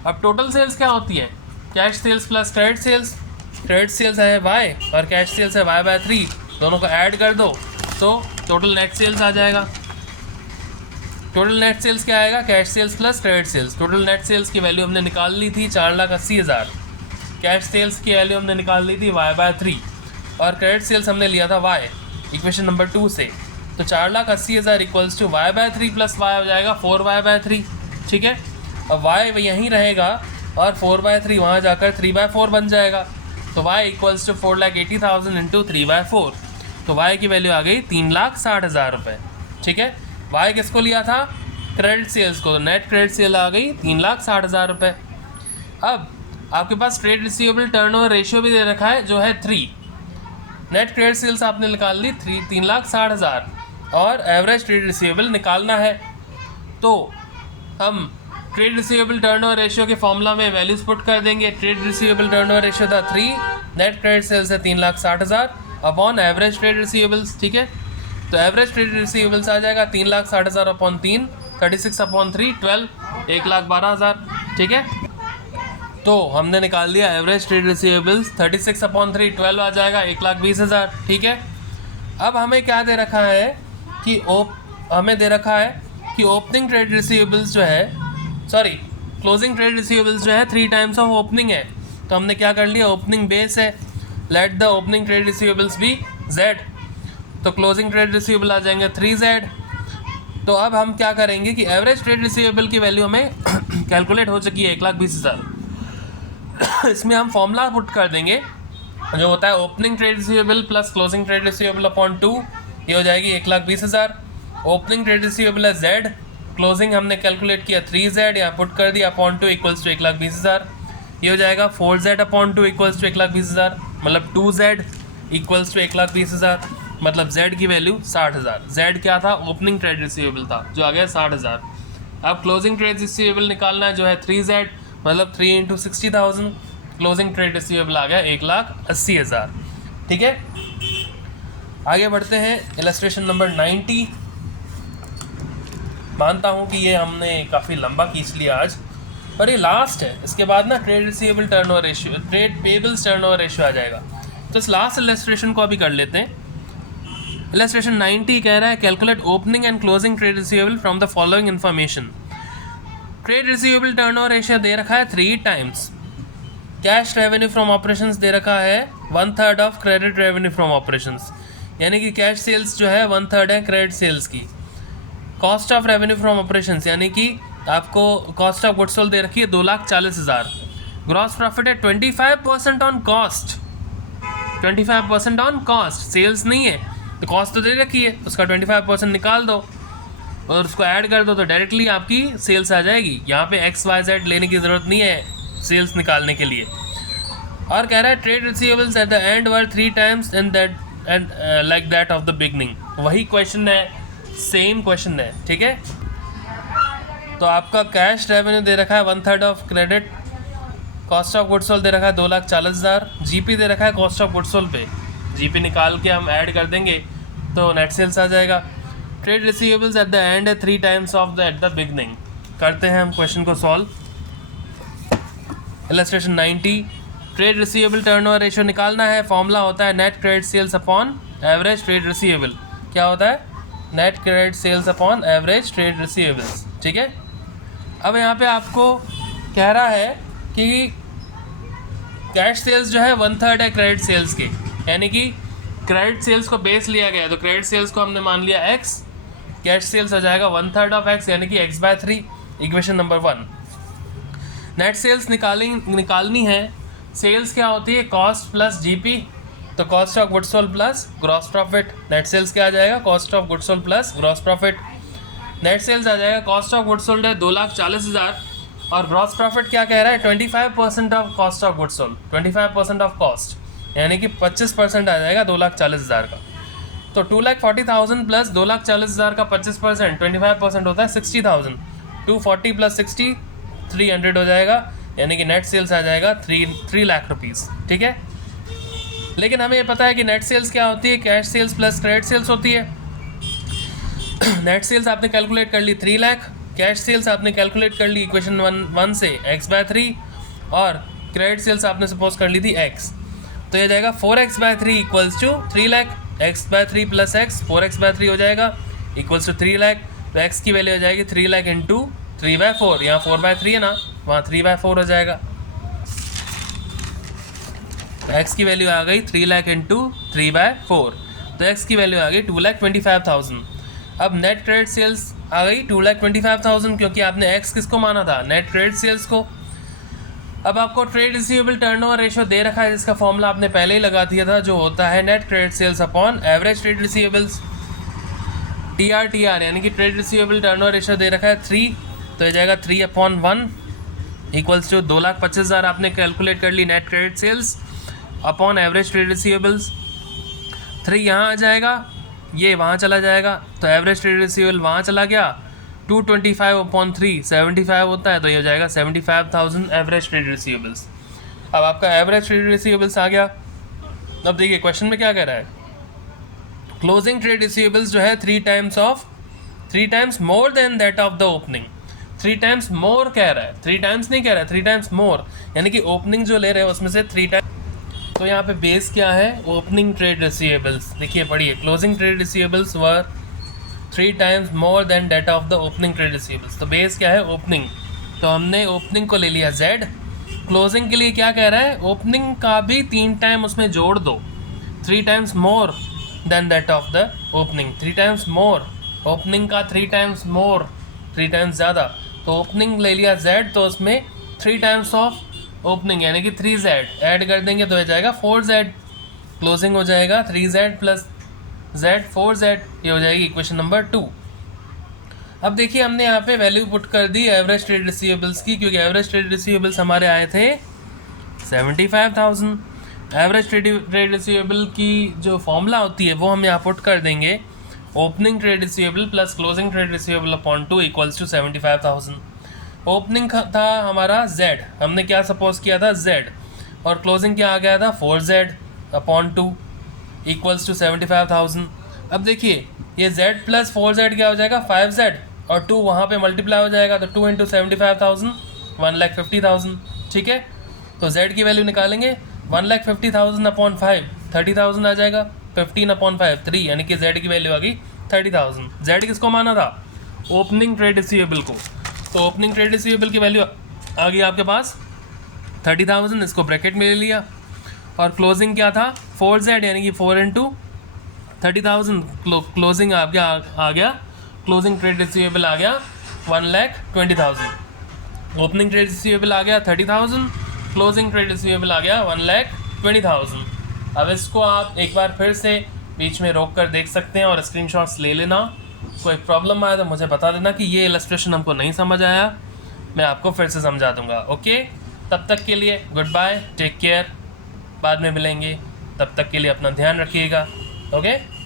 अब टोटल सेल्स क्या होती है, cash sales plus credit sales. Credit sales है y और कैश सेल्स है y/3, दोनों को ऐड कर दो तो टोटल नेट सेल्स आ जाएगा। टोटल नेट सेल्स क्या आएगा, cash sales plus credit sales. Total net sales की वैल्यू हमने निकाल ली थी 4,80,000, कैश सेल्स की वैल्यू हमने निकाल ली थी y/3, और क्रेडिट सेल्स हमने लिया था वाई इक्वेशन नंबर 2 से। तो 4,80,000 equals to y/3 plus Y हो जाएगा 4y/3, ठीक है। अब y यहीं रहेगा और 4/3 वहाँ जाकर 3/4 बन जाएगा। तो y इक्वल्स टू 4,80,000 इंटू 3/4। तो y की वैल्यू आ गई 3,60,000 रुपये, ठीक है। y किसको लिया था? क्रेडिट सेल्स को। तो नेट क्रेडिट सेल आ गई 3,60,000 रुपये। अब आपके पास ट्रेड रिसीवेबल टर्नओवर रेशियो भी दे रखा है जो है 3। नेट क्रेडिट सेल्स आपने निकाल ली 3,60,000 और एवरेज ट्रेड रिसीवेबल निकालना है। तो हम ट्रेड रिसीवेबल टर्नओवर रेशियो के फॉर्मूला में वैल्यूज पुट कर देंगे। ट्रेड रिसीवेबल टर्नओवर रेशियो था 3, नेट क्रेडिट सेल्स है 3,60,000 अपॉन एवरेज ट्रेड रिसीवेबल्स, ठीक है। तो एवरेज ट्रेड रिसीवेबल्स आ जाएगा 3,60,000 अपॉन 3, 36 अपॉन 3, 12, 1,12,000, ठीक है। तो हमने निकाल दिया एवरेज ट्रेड रिसीवेबल्स 36 अपॉन 3, 12 आ जाएगा 1,20,000, ठीक है। अब हमें क्या दे रखा है कि हमें दे रखा है कि ओपनिंग ट्रेड रिसीवेबल्स जो है क्लोजिंग ट्रेड रिसीवेबल्स जो है 3 टाइम्स ऑफ ओपनिंग है। तो हमने क्या कर लिया, ओपनिंग बेस है, let the opening trade receivables be z। तो क्लोजिंग ट्रेड रिसीवेबल आ जाएंगे 3z। तो अब हम क्या करेंगे कि एवरेज ट्रेड रिसीवेबल की वैल्यू हमें कैलकुलेट हो चुकी है 1,20,000। इसमें हम फॉर्मूला पुट कर देंगे जो होता है opening trade receivable plus closing trade receivable upon 2, ये हो जाएगी 1,20,000। ओपनिंग ट्रेड रिसीवेबल है z, क्लोजिंग हमने कैलकुलेट किया 3z, यहाँ पुट कर दिया अपॉन 2 इक्वल्स टू 1,20,000। ये हो जाएगा 4z अपॉन 2 इक्वल्स टू 1,20,000, मतलब 2z इक्वल्स टू 1,20,000, मतलब z की वैल्यू 60,000। z क्या था? ओपनिंग ट्रेड रिसीवेबल था जो आ गया 60,000। अब क्लोजिंग ट्रेड रिसीवेबल निकालना है जो है 3z, मतलब 3 इंटू 60,000, क्लोजिंग ट्रेड रिसीवेबल आ गया 1,80,000, ठीक है। आगे बढ़ते हैं इलस्ट्रेशन नंबर 90। मानता हूँ कि ये हमने काफ़ी लंबा खींच लिया आज, और ये लास्ट है। इसके बाद ना trade receivable turnover ratio, trade payables turnover ratio आ जाएगा। तो इस लास्ट इलस्ट्रेशन को अभी कर लेते हैं। इलस्ट्रेशन 90 कह रहा है calculate opening and closing trade receivable from the following information. Trade receivable turnover ratio दे रखा है 3 times. Cash revenue from operations दे रखा है 1/3 of credit revenue from operations, यानी कि कैश सेल्स जो है 1/3 है क्रेडिट सेल्स की। Cost of revenue from operations यानी कि आपको कॉस्ट ऑफ गुड्स सोल्ड दे रखी है 2,40,000। ग्रॉस प्रॉफिट है 25% on cost, 25% on cost, sales नहीं है तो कॉस्ट तो दे रखी है, उसका 25% निकाल दो और उसको ऐड कर दो तो डायरेक्टली आपकी सेल्स आ जाएगी। यहाँ पे XYZ लेने की ज़रूरत नहीं है सेल्स निकालने के लिए। और कह रहा है trade receivables at the and were 3 times in that and like that of the beginning. वही क्वेश्चन है, सेम क्वेश्चन है, ठीक है। तो आपका कैश रेवेन्यू दे रखा है 1/3 of credit, cost of goods sold दे रखा है 2,40,000, जीपी दे रखा है कॉस्ट ऑफ गुड्स सोल्ड पे, जीपी निकाल के हम ऐड कर देंगे तो नेट सेल्स आ जाएगा। Trade receivables at the end है 3 times of the at the beginning. करते हैं हम क्वेश्चन को solve. Illustration 90, trade receivable turnover ratio निकालना है। फॉर्मूला होता है net credit sales upon average trade receivable. क्या होता है? Net credit sales upon average trade receivables, ठीक है। अब यहाँ पे आपको कह रहा है कि कैश सेल्स जो है 1/3 है क्रेडिट सेल्स के, यानी कि क्रेडिट सेल्स को बेस लिया गया है तो क्रेडिट सेल्स को हमने मान लिया x, कैश सेल्स आ जाएगा 1/3 ऑफ x यानी कि x/3, equation number 1। Net sales निकालनी है। सेल्स क्या होती है? कॉस्ट प्लस जीपी, तो cost of goods sold plus gross profit. Net sales क्या आ जाएगा? Cost of goods sold plus gross profit. Net sales आ जाएगा, कॉस्ट ऑफ गुड्स सोल्ड है 2,40,000 और ग्रॉस प्रॉफिट क्या कह रहा है? 25% of cost of goods sold, 25% of cost, यानी कि 25% आ जाएगा 2,40,000 का। तो 2,40,000 प्लस 2,40,000 का 25%, 25% होता है 60,000। 240 प्लस 60, 300 हो जाएगा, यानी कि नेट सेल्स आ जाएगा 3 लाख रुपीज़, ठीक है। लेकिन हमें ये पता है कि नेट सेल्स क्या होती है? Cash sales plus credit sales होती है। नेट सेल्स आपने कैलकुलेट कर ली 3 लाख, कैश सेल्स आपने कैलकुलेट कर ली इक्वेशन 1 से x/3, और क्रेडिट सेल्स आपने सपोज कर ली थी x। तो ये जाएगा 4x/3 equals to 3 lakh, x/3 plus x 4x/3 हो जाएगा इक्वल्स टू 3 लाख। तो x की वैल्यू हो जाएगी 3 लाख इंटू 3/4, यहाँ 4/3 है ना, वहाँ 3/4 हो जाएगा। एक्स की वैल्यू आ गई 3 लाख इंटू 3/4, तो एक्स की वैल्यू आ गई 2,25,000। अब नेट क्रेडिट सेल्स आ गई 2,25,000, क्योंकि आपने एक्स किसको माना था, नेट क्रेडिट सेल्स को। अब आपको ट्रेड रिसीवेबल टर्नओवर रेशियो दे रखा है, जिसका फॉर्मूला आपने पहले ही लगा दिया था, जो होता है net credit sales upon average trade receivables, TR यानी कि ट्रेड रिसीवेबल टर्नओवर रेशियो दे रखा है 3, तो ये जाएगा 3/1 इक्वल्स टू 2,25,000 आपने कैलकुलेट कर ली net credit sales upon average trade receivables. 3 यहाँ आ जाएगा, ये वहाँ चला जाएगा, तो एवरेज ट्रेड रिसीवेबल वहाँ चला गया, 225/3 75 होता है, तो ये हो जाएगा 75,000 एवरेज ट्रेड रिसीवेबल्स। अब आपका एवरेज ट्रेड रिसीवेबल्स आ गया। अब देखिए क्वेश्चन में क्या कह रहा है, क्लोजिंग ट्रेड रिसीवेबल्स जो है 3 times more then that of the opening. 3 times मोर कह रहा है, 3 टाइम्स नहीं कह रहा है, 3 टाइम्स मोर, यानी कि ओपनिंग जो ले रहे हैं उसमें से 3 टाइम्स। तो यहाँ पे बेस क्या है, ओपनिंग ट्रेड रिसीवेबल्स। देखिए पढ़िए, closing trade receivables were 3 times more than that of the opening trade receivables. तो बेस क्या है, ओपनिंग, तो हमने ओपनिंग को ले लिया Z। क्लोजिंग के लिए क्या कह रहा है, ओपनिंग का भी 3 टाइम उसमें जोड़ दो, 3 times more then that of the opening, 3 times more, opening का 3 टाइम्स मोर, 3 टाइम्स ज़्यादा, तो ओपनिंग ले लिया Z, तो उसमें 3 टाइम्स ऑफ ओपनिंग यानी कि 3Z ऐड कर देंगे, तो हो जाएगा 4Z। क्लोजिंग हो जाएगा 3Z प्लस Z 4Z, ये हो जाएगी इक्वेशन नंबर 2। अब देखिए हमने यहाँ पे वैल्यू पुट कर दी एवरेज ट्रेड रिसीवेबल्स की, क्योंकि एवरेज ट्रेड रिसीवेबल्स हमारे आए थे 75,000। एवरेज ट्रेड रिसीवेबल की जो फॉर्मूला होती है वो हम यहाँ पुट कर देंगे, opening trade receivable plus closing trade receivable upon 2 equals to 75,000। Opening था हमारा Z, हमने क्या सपोज किया था Z, और क्लोजिंग क्या आ गया था 4Z अपॉन 2 इक्वल्स टू 75,000। अब देखिए ये Z प्लस 4Z क्या हो जाएगा 5Z, और 2 वहाँ पे मल्टीप्लाई हो जाएगा, तो 2 इंटू 75,000 1,50,000। ठीक है, तो Z की वैल्यू निकालेंगे, 1,50,000 अपॉन 5 30,000 आ जाएगा, 15/5 3, यानी कि Z की वैल्यू आ गई 30,000। Z किसको माना था, ओपनिंग ट्रेड रिसीवेबल को, तो ओपनिंग ट्रेड रिसीवेबल की वैल्यू आ गई आपके पास 30,000, इसको ब्रैकेट में ले लिया, और क्लोजिंग क्या था 4Z यानी कि 4 इंटू 30,000, क्लोजिंग आ गया क्लोजिंग ट्रेड रिसीवेबल आ गया 1,20,000। ओपनिंग ट्रेड रिसीवेबल आ गया 30,000, क्लोजिंग ट्रेड रिसीवेबल आ गया 1,20,000। अब इसको आप एक बार फिर से बीच में रोक कर देख सकते हैं और स्क्रीनशॉट्स ले लेना। कोई प्रॉब्लम आया तो मुझे बता देना कि ये इलस्ट्रेशन हमको नहीं समझ आया, मैं आपको फिर से समझा दूंगा। ओके, तब तक के लिए गुड बाय, टेक केयर, बाद में मिलेंगे, तब तक के लिए अपना ध्यान रखिएगा। ओके।